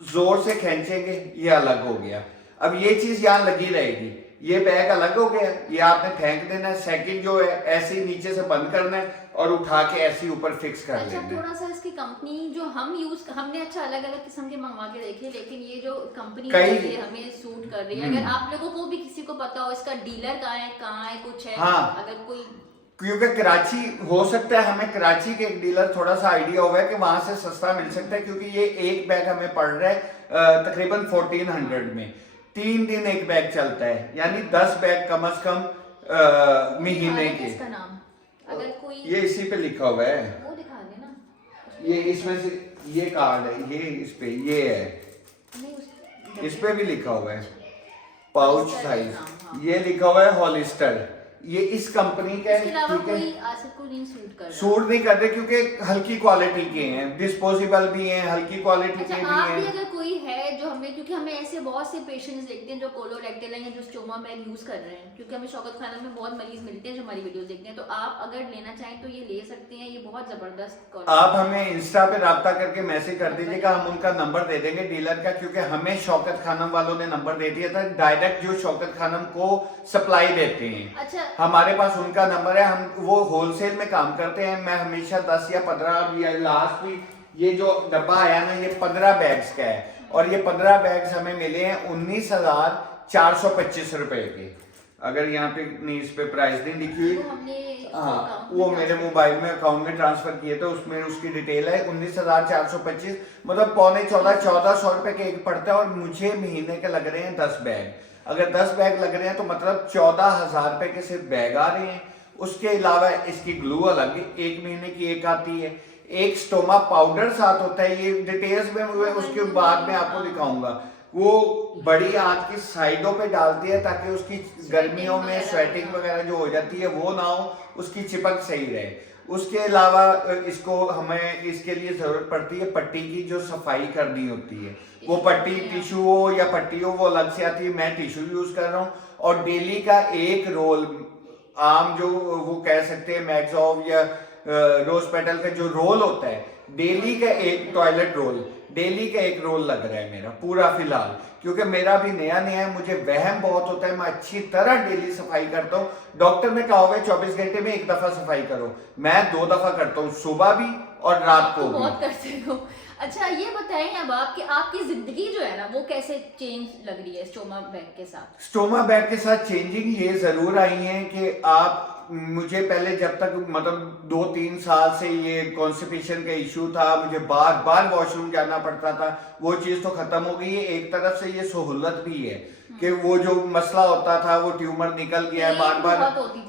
जोर से खींचेंगे, ये अलग हो गया। अब ये चीज यहाँ लगी रहेगी, ये बैग अलग हो गया, ये आपने फेंक देना है। सेकंड जो है ऐसे ही नीचे से बंद करना है और उठा के ऐसे ही ऊपर फिक्स कर लेना है। थोड़ा सा इसकी कंपनी जो हमने अच्छा अलग अलग किस्म के मंगवा के देखे, लेकिन ये जो कंपनी हमें सूट कर रही है। अगर आप लोगों को भी किसी को पता हो इसका डीलर कहाँ है कुछ है, हाँ, अगर कोई, क्योंकि कराची हो सकता है, हमें कराची के एक डीलर थोड़ा सा आइडिया हुआ है कि वहां से सस्ता मिल सकता है, क्योंकि ये एक बैग हमें पड़ रहा है तकरीबन 1400 में। 3 दिन एक बैग चलता है, यानी 10 बैग कम से कम महीने के। इसका नाम अगर कोई, ये इसी पे लिखा हुआ है, वो दिखा देना, ये इसमें से ये कार्ड है, ये इस पे ये है, इस पे भी लिखा हुआ है पाउच साइज, ये लिखा हुआ है हॉलिस्टर। ये इस कंपनी का है, ठीक है। सूट नहीं करते क्योंकि हल्की क्वालिटी के हैं, डिस्पोजेबल भी हैं, हल्की क्वालिटी के भी हैं। भी अगर कोई है जो हमें, क्योंकि हमें ऐसे बहुत से पेशेंट्स देखते हैं जो कोलोरेक्टल हैं, जो स्टोमा बैग यूज कर रहे हैं, क्योंकि हमें शौकत खाना में बहुत मरीज मिलते हैं जो हमारी वीडियोस देखते हैं। तो आप अगर लेना चाहें तो ये ले सकते हैं, ये बहुत जबरदस्त। आप हमें इंस्टा पे राब्ता करके मैसेज कर दीजिएगा, हम उनका नंबर दे देंगे डीलर का, क्योंकि हमें शौकत खानम वालों ने नंबर दे दिया था, डायरेक्ट जो शौकत खानम को सप्लाई देते हैं। अच्छा, हमारे पास उनका नंबर है, हम वो होलसेल में काम करते हैं। मैं हमेशा 10 या 15 या लास्ट भी ये जो डब्बा आया ना, ये 15 बैग्स का है, और ये 15 बैग्स हमें मिले हैं 19,425 रुपए के। अगर यहाँ पे नीज पे प्राइस नहीं लिखी हुई, वो हमने हाँ account वो में मेरे transfer मोबाइल में अकाउंट में ट्रांसफर किए थे, उसमें उसकी डिटेल है 19,425, मतलब पौने 1400 रुपए के एक पड़ता है। और मुझे महीने के लग रहे हैं 10 बैग। अगर 10 बैग लग रहे हैं तो मतलब 14,000 रुपए के सिर्फ बैग आ रहे हैं। उसके अलावा इसकी ग्लू अलग है, 1 महीने की एक आती है, एक स्टोमा पाउडर साथ होता है। ये डिटेल्स में मैं उसके बाद में आपको दिखाऊंगा। वो बड़ी आंत की साइडों पे डालती है ताकि उसकी गर्मियों में स्वेटिंग वगैरह जो हो जाती है वो ना हो, उसकी चिपक सही रहे। उसके अलावा इसको हमें इसके लिए जरूरत पड़ती है पट्टी की, जो सफाई करनी होती है। वो पट्टी टिश्यू हो या पट्टी हो वो अलग से आती है, मैं टिश्यू यूज कर रहा हूँ। और डेली का एक रोल, आम जो वो कह सकते हैं मैक्सॉव या रोज पेटल का जो रोल होता है, डेली का एक टॉयलेट रोल, डेली का एक रोल लग रहा है मेरा पूरा फिलहाल। क्योंकि मेरा भी नया नया है, मुझे वहम बहुत होता है, मैं अच्छी तरह डेली सफाई करता हूँ। डॉक्टर ने कहा हुआ है 24 घंटे में 1 दफा सफाई करो, मैं 2 दफा करता हूँ, सुबह भी और रात को भी। बहुत करते हो। अच्छा ये बताएं अब आपकी आपकी जिंदगी जो है ना वो कैसे चेंज लग रही है स्टोमा बैग के साथ? स्टोमा बैग के साथ चेंजिंग ये जरूर आई है कि आप, मुझे पहले जब तक मतलब 2-3 साल से ये कॉन्स्टिपेशन का इशू था, मुझे बार बार वॉशरूम जाना पड़ता था, वो चीज तो खत्म हो गई है। एक तरफ से ये सहूलत भी है कि वो जो मसला होता था वो ट्यूमर निकल गया है, बार बार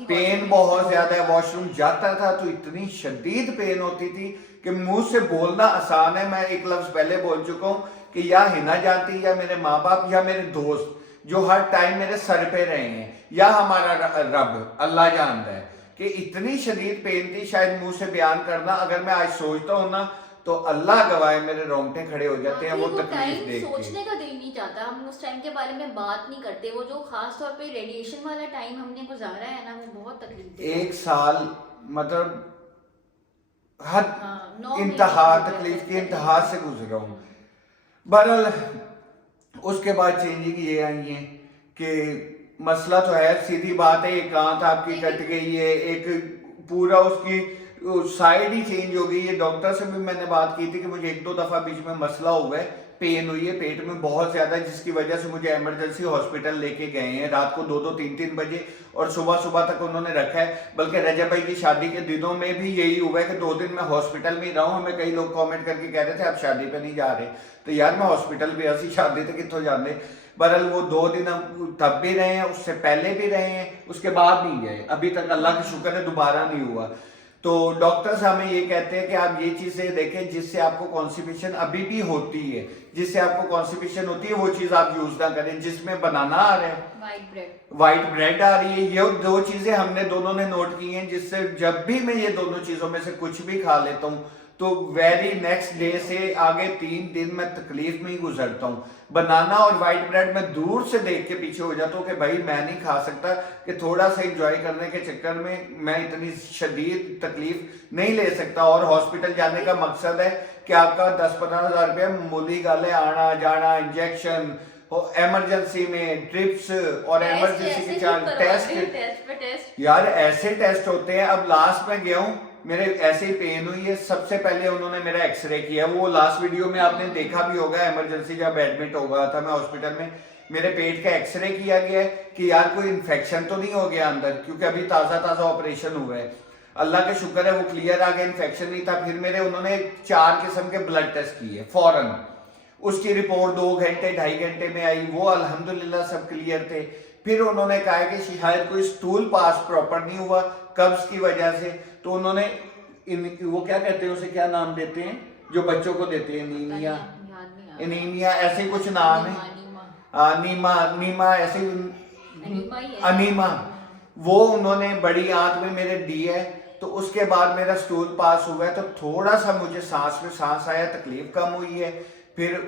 पेन बहुत ज्यादा है। वॉशरूम जाता था तो इतनी शदीद पेन होती थी कि मुंह से बोलना आसान है, मैं एक लफ्ज पहले बोल चुका हूँ कि या हिना जानती या मेरे माँ बाप या मेरे दोस्त जो हर टाइम मेरे सर पे रहे हैं, या हमारा रब अल्लाह जानता है कि इतनी शदीद पेन थी, शायद मुंह से बयान करना, अगर मैं आज सोचता हूँ ना तो अल्लाह गवाह मेरे रोंगटे खड़े हो जाते हैं वो तकलीफ देख के। सोचने का दिल नहीं चाहता, हम उस टाइम के बारे में बात नहीं करते। वो जो खास तौर पे रेडिएशन वाला टाइम हमने गुजारा है ना, वो बहुत तकलीफ देता है। 1 साल मतलब हद हाँ, इंतहा तकलीफ की इंतहा से गुजरा हूँ। बहरहाल उसके बाद चेंजिंग ये आई है कि मसला तो है, सीधी बात है, एक आंत आपकी कट गई है, एक पूरा उसकी साइड ही चेंज हो गई है। डॉक्टर से भी मैंने बात की थी कि मुझे 1-2 दफा बीच में मसला हुआ है, पेन हुई है पेट में बहुत ज्यादा, जिसकी वजह से मुझे इमरजेंसी हॉस्पिटल लेके गए हैं रात को 2-2, 3-3 बजे, और सुबह सुबह तक उन्होंने रखा है। बल्कि रजब भाई की शादी के दिनों में भी यही हुआ है कि 2 दिन मैं हॉस्पिटल में ही रहा हूँ। हमें कई लोग कमेंट करके कह रहे थे आप शादी पे नहीं जा रहे, तो यार मैं हॉस्पिटल भी ऐसी शादी थे कितों जाने। बहरहाल वो 2 दिन हम तब भी रहे हैं, उससे पहले भी रहे हैं, उसके बाद नहीं गए अभी तक, अल्लाह का शुक्र है दोबारा नहीं हुआ। तो डॉक्टर्स हमें ये कहते हैं कि आप ये चीजें देखें जिससे आपको कॉन्स्टिपेशन अभी भी होती है, जिससे आपको कॉन्स्टिपेशन होती है वो चीज आप यूज ना करें। जिसमें बनाना आ रहा है, व्हाइट ब्रेड आ रही है, ये 2 चीजें हमने दोनों ने नोट की हैं, जिससे जब भी मैं ये दोनों चीजों में से कुछ भी खा लेता हूँ तो वेरी नेक्स्ट डे से आगे 3 दिन मैं तकलीफ में ही गुजरता हूँ। बनाना और व्हाइट ब्रेड में दूर से देख के पीछे हो जाता हूँ कि भाई मैं नहीं खा सकता, कि थोड़ा सा एंजॉय करने के चक्कर में मैं इतनी शदीद तकलीफ नहीं ले सकता। और हॉस्पिटल जाने का मकसद है कि आपका 10-15 हज़ार रुपया मामूली गल है, आना जाना, इंजेक्शन, इमरजेंसी में ट्रिप्स और इमरजेंसी के चार्ज, टेस्ट यार ऐसे टेस्ट होते हैं। अब लास्ट में गया हूँ, मेरे ऐसे ही पेन हुई है, सबसे पहले उन्होंने मेरा एक्सरे किया, वो लास्ट वीडियो में आपने देखा भी होगा, इमरजेंसी जब एडमिट हो गया था मैं हॉस्पिटल में, मेरे पेट का एक्सरे किया गया है कि यार कोई इन्फेक्शन तो नहीं हो गया अंदर, क्योंकि अभी ताज़ा ऑपरेशन हुआ है। अल्लाह के शुक्र है वो क्लियर आ गया, इन्फेक्शन नहीं था। फिर मेरे उन्होंने 4 किस्म के ब्लड टेस्ट किए फौरन, उसकी रिपोर्ट 2 घंटे 2.5 घंटे में आई, वो अल्हम्दुलिल्लाह सब क्लियर थे। फिर उन्होंने कहा कि शायद कोई स्टूल पास प्रॉपर नहीं हुआ कब्ज की वजह से, तो उन्होंने वो क्या कहते हैं, उसे क्या नाम देते हैं जो बच्चों को देते हैं, एनीमिया ऐसे कुछ नाम है, नीमा ऐसे अनीमा, वो उन्होंने बड़ी आंत में मेरे दी है। तो उसके बाद मेरा स्टूल पास हुआ है, तो थोड़ा सा मुझे सांस में सांस आया, तकलीफ कम हुई है। फिर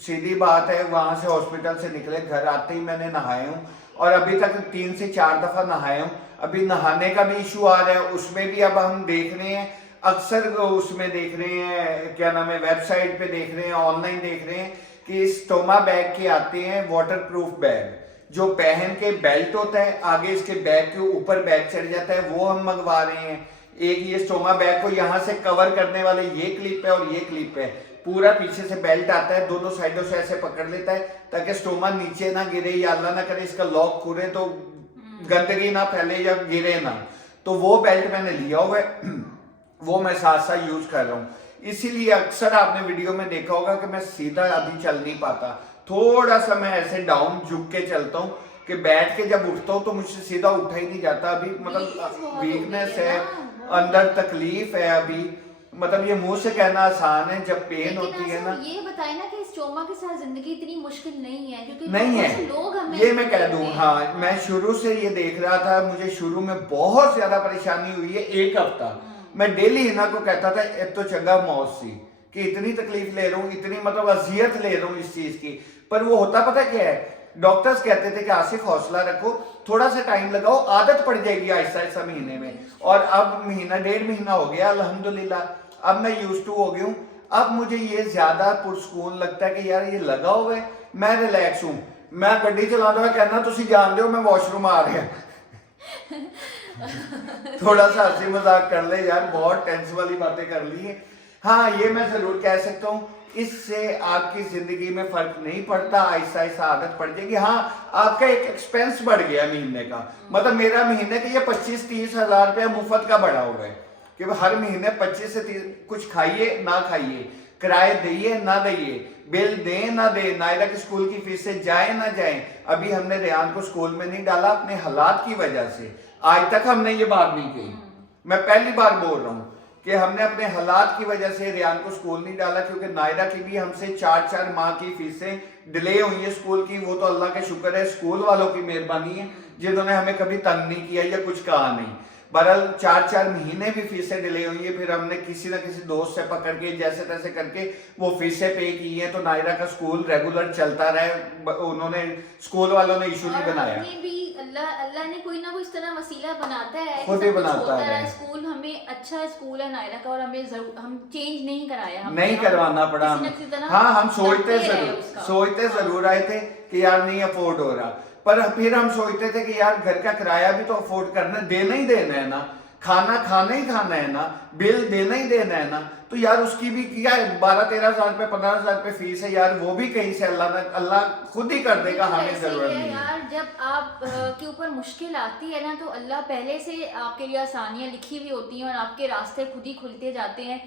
सीधी बात है वहां से हॉस्पिटल से निकले, घर आते ही मैंने नहाया हूँ, और अभी तक 3 से 4 दफा नहाया हूँ। अभी नहाने का भी इशू आ रहा है, उसमें भी अब हम देख रहे हैं, अक्सर उसमें देख रहे हैं, क्या नाम है, वेबसाइट पे देख रहे हैं, ऑनलाइन देख रहे हैं कि स्टोमा बैग के आते हैं वाटर प्रूफ बैग, जो पहन के बेल्ट होता है, आगे इसके बैग के ऊपर बैग चढ़ जाता है, वो हम मंगवा रहे हैं। एक ये स्टोमा बैग को यहाँ से कवर करने वाले ये क्लिप है और ये क्लिप है, पूरा पीछे से बेल्ट आता है, दोनों साइडों से ऐसे पकड़ लेता है ताकि स्टोमा नीचे ना गिरे या अल्लाह ना करे इसका लॉक खुले तो गंदगी ना फैले या गिरे ना, तो वो बेल्ट मैंने लिया हुआ है, वो मैं साथ साथ यूज कर रहा हूँ। इसीलिए अक्सर आपने वीडियो में देखा होगा कि मैं सीधा अभी चल नहीं पाता, थोड़ा सा मैं ऐसे डाउन झुक के चलता हूँ कि बैठ के जब उठता हूँ तो मुझसे सीधा उठा ही नहीं जाता। अभी मतलब वीकनेस है, अंदर तकलीफ है अभी, मतलब ये मुंह से कहना आसान है, जब पेन होती है ना। ये बताए ना कि स्टोमा के साथ जिंदगी इतनी मुश्किल नहीं है, क्योंकि नहीं है, लोग हमें ये मैं कह दूं। हाँ, मैं शुरू से ये देख रहा था, मुझे शुरू में बहुत ज्यादा परेशानी हुई है। एक हफ्ता मैं डेली हिना को कहता था अब तो चंगा मौत सी, कि इतनी तकलीफ ले रहा हूँ, इतनी मतलब अजियत ले रहा हूँ इस चीज की। पर वो होता पता क्या है, डॉक्टर्स कहते थे कि आसिफ हौसला रखो, थोड़ा सा टाइम लगाओ, आदत पड़ जाएगी आहिस्ता आहिस्ता महीने में। और अब महीना 1.5 महीना हो गया अल्हम्दुलिल्लाह, अब मैं यूज टू हो गया हूँ। अब मुझे ये ज्यादा पुरसकून लगता है कि यार ये लगा हुआ है, मैं रिलैक्स हूँ। मैं गड्डी चलाता हुआ कहना तुसी जान दो मैं वॉशरूम आ रहा थोड़ा सा हंसी मजाक कर ले यार, बहुत टेंस वाली बातें कर ली है। हाँ, ये मैं जरूर कह सकता हूँ, इससे आपकी जिंदगी में फर्क नहीं पड़ता, आहिस्ता आहिस्ता आदत पड़ जाएगी। हाँ, आपका एक एक्सपेंस बढ़ गया महीने का, मतलब मेरा महीने का ये 25-30 हजार रुपया मुफ्त का बढ़ा हुआ है कि हर महीने 25 से 30 कुछ खाइए ना खाइए, किराए दिए ना दिए, बिल दें ना दे, नायरा के स्कूल की फीस से जाए ना जाए। अभी हमने रेहान को स्कूल में नहीं डाला अपने हालात की वजह से, आज तक हमने ये बात नहीं कही, मैं पहली बार बोल रहा हूँ कि हमने अपने हालात की वजह से रेहान को स्कूल नहीं डाला, क्योंकि नायरा की भी हमसे 4-4 माह की फीसें डिले हुई है स्कूल की। वो तो अल्लाह के शुक्र है, स्कूल वालों की मेहरबानी है जिन्होंने हमें कभी तंग नहीं किया या कुछ कहा नहीं। बहरहाल 4-4 महीने भी फीसें डिले हुई है, फिर हमने किसी ना किसी दोस्त से पकड़ के जैसे तैसे करके वो फीसें पे की हैं, तो नायरा का स्कूल रेगुलर चलता रहे। उन्होंने स्कूल वालों ने इशू नहीं बनाया, भी अल्लाह ने कोई ना कोई इस तरह वसीला बनाता है, खुद ही बनाता है। स्कूल हमें अच्छा स्कूल है नायरा का, और हम चेंज नहीं कराया, नहीं करवाना पड़ा। हाँ, हम सोचते जरूर आए थे कि यार नहीं अफोर्ड हो रहा, पर फिर हम सोचते थे कि यार घर का किराया भी तो अफोर्ड करना, देना ही देना है ना, खाना खाना ही खाना है ना, बिल देना ही देना है ना, तो यार उसकी भी क्या 12-13 हजार रुपए 15 हजार रुपए फीस है यार, वो भी कहीं से अल्लाह खुद ही कर देगा, हमें जरूरत नहीं है यार। जब आप के ऊपर मुश्किल आती है ना, तो अल्लाह पहले से आपके लिए आसानियां लिखी हुई होती हैं और आपके रास्ते खुद ही खुलते जाते हैं।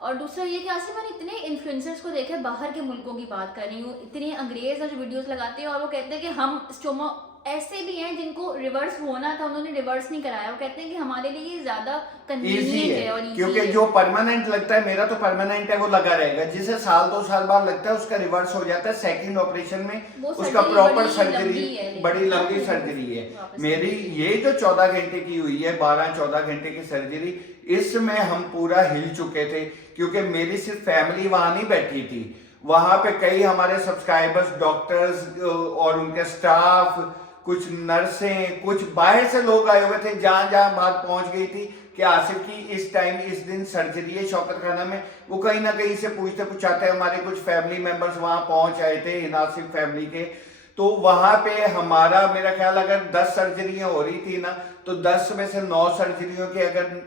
और दूसरा ये कि आसिफ मैंने इतने इन्फ्लुएंसर्स को देखे, बाहर के मुल्कों की बात कर रही हूँ, इतने अंग्रेज और जो वीडियोस लगाते हैं और वो कहते हैं कि हम स्टोमा, ऐसे भी हैं जिनको रिवर्स होना था उन्होंने रिवर्स नहीं कराया, वो कहते हैं कि हमारे लिए ये ज्यादा कन्वीनियंट है और इजी है, क्योंकि जो परमानेंट लगता है, मेरा तो परमानेंट है, वो लगा रहेगा। जिसे 1-2 साल बाद लगता है उसका रिवर्स हो जाता है, सेकंड ऑपरेशन में उसका प्रॉपर सर्जरी, बड़ी लंबी सर्जरी है। मेरी ये जो 14 घंटे की हुई है, 12-14 घंटे की सर्जरी, इसमें हम पूरा हिल चुके थे, क्योंकि मेरी सिर्फ फैमिली वहां नहीं बैठी थी, वहां पे कई हमारे सब्सक्राइबर्स, डॉक्टर्स और उनके स्टाफ, कुछ नर्सें, कुछ बाहर से लोग आए हुए थे। जहां जहां बात पहुंच गई थी कि आसिफ की इस टाइम इस दिन सर्जरी है शौकत खाना में, वो कहीं ना कहीं से पूछते पूछाते हमारे कुछ फैमिली मेंबर्स वहां पहुंच आए थे, आसिफ फैमिली के। तो वहां पे हमारा, मेरा ख्याल अगर 10 सर्जरियां हो रही थी ना, तो 10 में से 9 सर्जरियों के अगर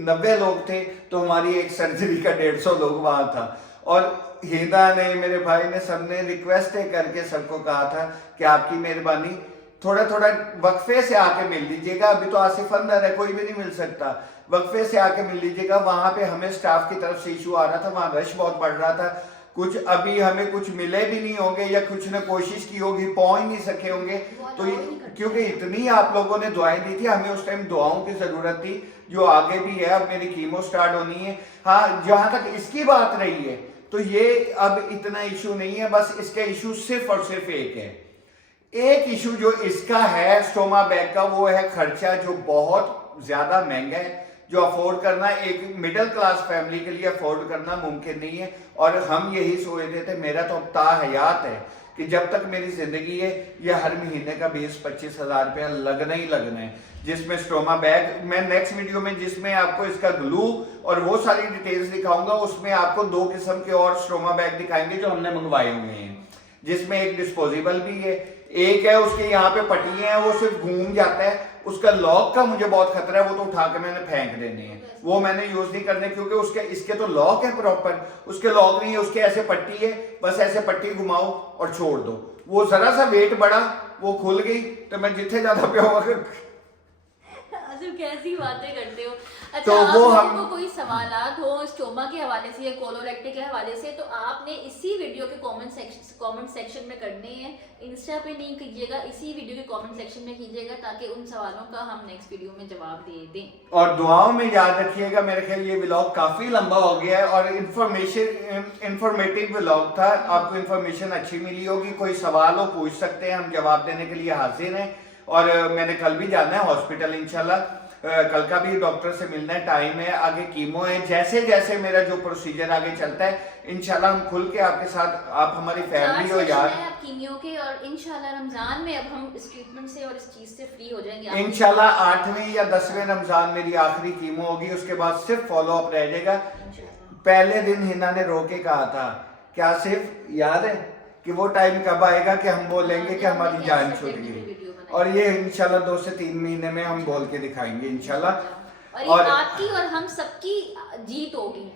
90 लोग थे तो हमारी एक सर्जरी का 150 लोग वहां था। और हिना ने, मेरे भाई ने, सबने रिक्वेस्ट करके सबको कहा था कि आपकी मेहरबानी थोड़ा थोड़ा वक्फे से आके मिल लीजिएगा, अभी तो आसिफ अंदर है, कोई भी नहीं मिल सकता, वक्फे से आके मिल लीजिएगा। वहां पे हमें स्टाफ की तरफ से इशू आ रहा था, वहां रश बहुत बढ़ रहा था, कुछ अभी हमें कुछ मिले भी नहीं होंगे या कुछ ने कोशिश की होगी, पहुंच नहीं सके होंगे। तो क्योंकि इतनी आप लोगों ने दुआएं दी थी, हमें उस टाइम दुआओं की जरूरत थी, जो आगे भी है। अब मेरी कीमो स्टार्ट होनी है। हाँ, जहां तक इसकी बात रही है, तो ये अब इतना इशू नहीं है, बस इसका इशू सिर्फ और सिर्फ एक है। एक इशू जो इसका है स्टोमा बैग का, वो है खर्चा, जो बहुत ज्यादा महंगा है, जो अफोर्ड करना एक मिडिल क्लास फैमिली के लिए अफोर्ड करना मुमकिन नहीं है। और हम यही सोच रहे थे, मेरा तो अब ताहयात है कि जब तक मेरी जिंदगी है, ये हर महीने का 20-25 हजार रुपया लगना ही लगना है, जिसमें स्टोमा बैग, मैं नेक्स्ट वीडियो में जिसमें आपको इसका ग्लू और वो सारी डिटेल्स दिखाऊंगा, उसमें आपको 2 किस्म के और स्टोमा बैग दिखाएंगे जो हमने मंगवाए हुए हैं, जिसमें एक डिस्पोजेबल भी है, एक है उसके यहाँ पे पट्टियां हैं, वो सिर्फ घूम जाता है, उसका लॉक का मुझे बहुत खतरा है, वो तो उठा के मैंने फेंक देने हैं, वो मैंने यूज नहीं करने, क्योंकि उसके इसके तो लॉक है प्रॉपर, उसके लॉक नहीं है, उसके ऐसे पट्टी है, बस ऐसे पट्टी घुमाओ और छोड़ दो, वो जरा सा वेट बढ़ा वो खुल गई तो मैं जितने ज्यादा पे आसिफ कैसी बातें करते हो। अच्छा, तो आप वो लोगों हम- को कोई सवालात हो स्टोमा के हवाले से या कोलोरेक्टल के हवाले से तो आपने इसी वीडियो के कमेंट सेक्शन में करने हैं। इंस्टा पे नहीं कीजिएगा, इसी वीडियो के कमेंट सेक्शन में कीजिएगा ताकि उन सवालों का हम नेक्स्ट वीडियो में जवाब दे दें। और दुआओं में याद रखिएगा। मेरे ख्याल ये व्लॉग काफी लंबा हो गया है और इंफॉर्मेटिव व्लॉग था, आपको इंफॉर्मेशन अच्छी मिली होगी। कोई सवाल हो पूछ सकते हैं, हम जवाब देने के लिए हाजिर हैं। और मैंने कल भी जाना है हॉस्पिटल इंशाल्लाह, कल का भी डॉक्टर से मिलना है, टाइम है, आगे कीमो है, जैसे जैसे मेरा जो प्रोसीजर आगे चलता है इंशाल्लाह हम खुल के आपके साथ, आप हमारी फैमिली हो यार। आप कीमियो के और इंशाल्लाह रमजान में अब हम इस ट्रीटमेंट से और इस चीज से फ्री हो जाएंगे इंशाल्लाह 8वें या 10वें रमजान मेरी आखिरी कीमो होगी, उसके बाद सिर्फ फॉलो अप रह जाएगा। पहले दिन हिना ने रो के कहा था, क्या सिर्फ याद है कि वो टाइम कब आएगा कि हम बोलेंगे कि हमारी जान छूट गई, और ये इंशाल्लाह 2 से 3 महीने में हम बोल के दिखाएंगे इंशाल्लाह। और ये आपकी और हम सबकी जीत होगी,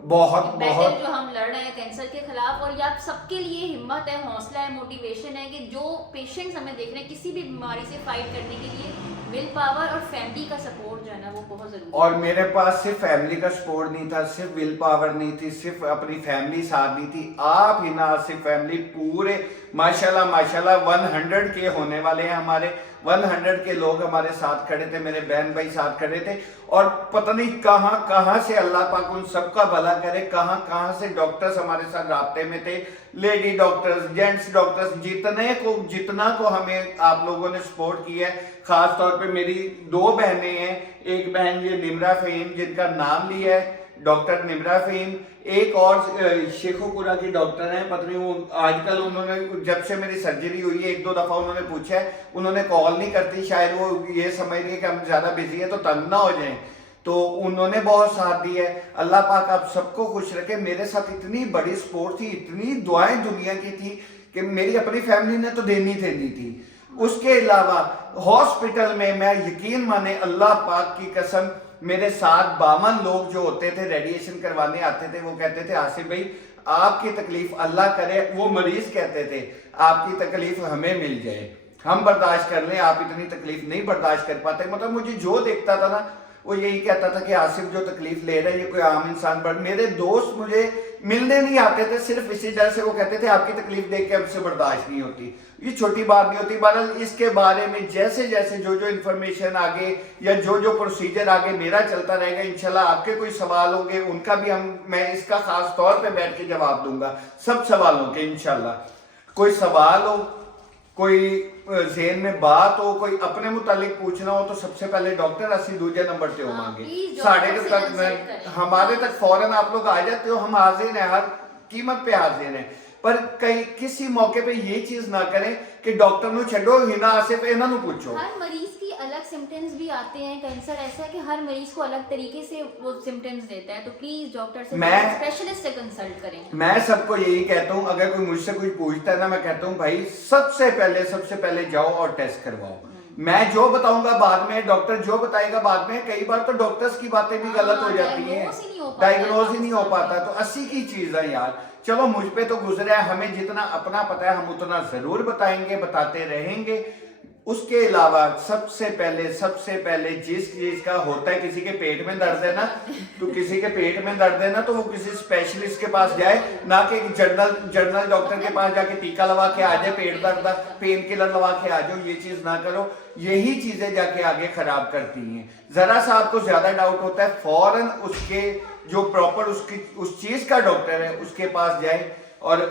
बहुत बैटल बहुत जो हम लड़ रहे हैं कैंसर के खिलाफ। और ये आप सबके लिए हिम्मत है, हौसला है, मोटिवेशन है कि जो पेशेंट्स हमें देख रहे हैं किसी भी बीमारी से फाइट करने के लिए विल पावर और फैमिली का सपोर्ट जो है ना वो बहुत जरूरी है। और मेरे पास सिर्फ फैमिली का सपोर्ट नहीं था, सिर्फ विल पावर नहीं थी, सिर्फ अपनी फैमिली साथ नहीं थी, आप ही ना सिर्फ फैमिली पूरे माशाल्लाह माशाल्लाह 100 के होने वाले हैं हमारे, 100 के लोग हमारे साथ खड़े थे, मेरे बहन भाई साथ खड़े थे। और पता नहीं कहां कहां से अल्लाह पाक उन सबका भला करे, कहां कहां से डॉक्टर्स हमारे साथ राब्ते में थे, लेडी डॉक्टर्स, जेंट्स डॉक्टर्स, जितना को हमें आप लोगों ने सपोर्ट किया है। खास तौर पे मेरी 2 बहनें हैं, एक बहन ये निमरा फहीम जिनका नाम लिया है डॉक्टर निमरा फहीम, एक और शेखोपुरा की डॉक्टर हैं, पता नहीं वो आजकल उन्होंने जब से मेरी सर्जरी हुई है 1-2 दफा उन्होंने पूछा है, उन्होंने कॉल नहीं करती, शायद वो ये समझ रही है कि हम ज्यादा बिजी है तो तंग ना हो जाए, तो उन्होंने बहुत साथ दिया है। अल्लाह पाक आप सबको खुश रखे। मेरे साथ इतनी बड़ी सपोर्ट थी, इतनी दुआएं दुनिया की थी कि मेरी अपनी फैमिली ने तो देनी थी। उसके अलावा हॉस्पिटल में मैं यकीन माने अल्लाह पाक की कसम, मेरे साथ 52 लोग जो होते थे रेडिएशन करवाने आते थे, वो कहते थे आसिफ भाई आपकी तकलीफ अल्लाह करे, वो मरीज कहते थे आपकी तकलीफ हमें मिल जाए, हम बर्दाश्त कर लें, आप इतनी तकलीफ नहीं बर्दाश्त कर पाते। मतलब मुझे जो देखता था ना वो यही कहता था कि आसिफ जो तकलीफ ले रहा है ये कोई आम इंसान पर। मेरे दोस्त मुझे मिलने नहीं आते थे सिर्फ इसी डर से, वो कहते थे आपकी तकलीफ देख के हमसे बर्दाश्त नहीं होती। ये छोटी बात नहीं होती। बहरहाल इसके बारे में जैसे जैसे जो इन्फॉर्मेशन आगे या जो प्रोसीजर आगे मेरा चलता रहेगा इंशाल्लाह, आपके कोई सवाल होंगे उनका भी मैं इसका खास तौर पे बैठ के जवाब दूंगा, सब सवालों के इंशाल्लाह। कोई सवाल हो, कोई ज़हन में बात हो, कोई अपने मुतालिक पूछना हो तो सबसे पहले डॉक्टर अस्सी दूजे नंबर पे हो मांगे, साढ़े तक हमारे तक फौरन आप लोग आ जाते हो, हम हाजिर हैं, हर कीमत पे हाजिर हैं। पर कहीं किसी मौके पे ये चीज ना करें कि डॉक्टर नु छो हिना आसिफ इन्हां नु पूछो। हर मरीज की अलग सिम्टम्स भी आते हैं, कैंसर ऐसा है कि हर मरीज को अलग तरीके से वो सिम्टम्स देता है, तो प्लीज डॉक्टर से, स्पेशलिस्ट से कंसल्ट करें। मैं सबको यही कहता हूँ, अगर कोई मुझसे कुछ पूछता है ना, मैं कहता हूँ भाई सबसे पहले जाओ और टेस्ट करवाओ। मैं जो बताऊंगा बाद में, डॉक्टर जो बताएगा बाद में। कई बार तो डॉक्टर्स की बातें भी गलत हो जाती हैं, डायग्नोज ही नहीं हो पाता, तो अस्सी की चीज है यार। चलो मुझ पे तो गुजरा है, हमें जितना अपना पता है हम उतना जरूर बताएंगे, बताते रहेंगे। उसके अलावा सबसे पहले जिस चीज का होता है, किसी के पेट में दर्द है ना, तो किसी के पेट में दर्द है ना तो वो किसी स्पेशलिस्ट के पास जाए, ना कि जनरल डॉक्टर के पास जाके टीका लगा के आ जाए, पेट दर्द पेन किलर लगा के आ जाओ। ये चीज ना करो, यही चीजें जाके आगे खराब करती हैं। जरा सा आपको ज्यादा डाउट होता है, फौरन उसके जो प्रॉपर उस चीज का डॉक्टर है उसके पास जाए, और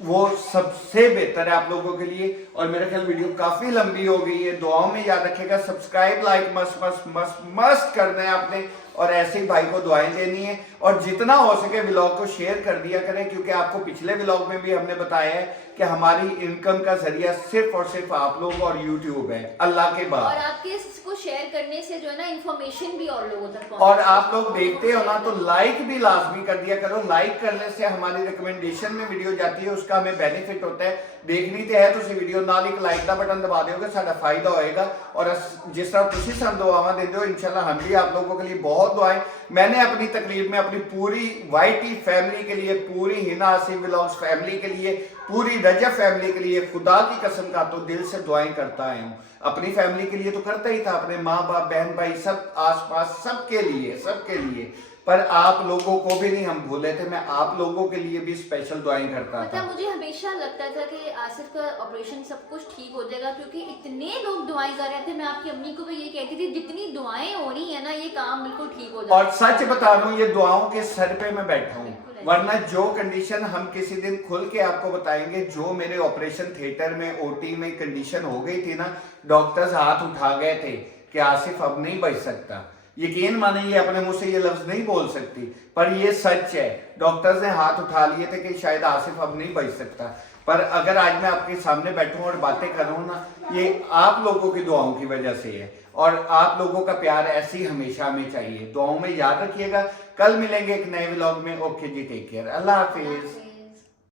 वो सबसे बेहतर है आप लोगों के लिए। और मेरे ख्याल वीडियो काफी लंबी हो गई है, दुआओं में याद रखिएगा, सब्सक्राइब लाइक मस्त करना है आपने, और ऐसे ही भाई को दुआएं देनी है, और जितना हो सके व्लॉग को शेयर कर दिया करें, क्योंकि आपको पिछले व्लॉग में भी हमने बताया है कि हमारी इनकम का जरिया सिर्फ और सिर्फ आप लोग और यूट्यूब है, अल्लाह के बाद। और आपके को शेयर करने से जो है ना इन्फॉर्मेशन भी और लोगों तक और आप लोग देखते हो ना तो लाइक भी लाजमी कर दिया करो। लाइक करने से हमारी रिकमेंडेशन में वीडियो जाती है, उसका हमें बेनिफिट होता है। देखनी तो है तुम वीडियो नाल एक लाइक का बटन दबा दोगे, साडा फायदा होएगा। और जिस तरह तुम सन दुआवां देते हो इंशाल्लाह हम भी आप लोगों के लिए बहुत दुआएं। मैंने अपनी तकलीफ में अपनी पूरी YT फैमिली के लिए, पूरी हिना आसिफ व्लॉग्स फैमिली के लिए, पूरी रजब फैमिली के लिए खुदा की कसम का तो दिल से दुआएं करता आया हूँ। अपनी फैमिली के लिए तो करता ही था, अपने माँ बाप बहन भाई सब आसपास सबके लिए। पर आप लोगों को भी नहीं हम भूले थे, मैं आप लोगों के लिए भी स्पेशल दुआएं करता था। मतलब मुझे हमेशा लगता था कि आसिफ का ऑपरेशन सब कुछ ठीक हो जाएगा, क्योंकि इतने लोग दुआएं कर रहे थे। मैं आपकी अम्मी को भी ये कहती थी जितनी दुआएं हो रही है ना ये काम बिल्कुल ठीक हो जाएगा। और सच बता रहा हूँ ये दुआओं के सर पे मैं बैठा हूँ, वरना जो कंडीशन हम किसी दिन खुल के आपको बताएंगे, जो मेरे ऑपरेशन थिएटर में OT में कंडीशन हो गई थी ना, डॉक्टर्स हाथ उठा गए थे कि आसिफ अब नहीं बच सकता। यकीन माने ये अपने मुंह से ये लफ्ज नहीं बोल सकती, पर ये सच है। डॉक्टर्स ने हाथ उठा लिए थे कि शायद आसिफ अब नहीं बच सकता। पर अगर आज मैं आपके सामने बैठूं और बातें करूं ना, ये आप लोगों की दुआओं की वजह से है। और आप लोगों का प्यार ऐसे ही हमेशा हमें चाहिए। दुआओं में याद रखिएगा। कल मिलेंगे एक नए व्लॉग में। ओके जी, टेक केयर, अल्लाह हाफिज।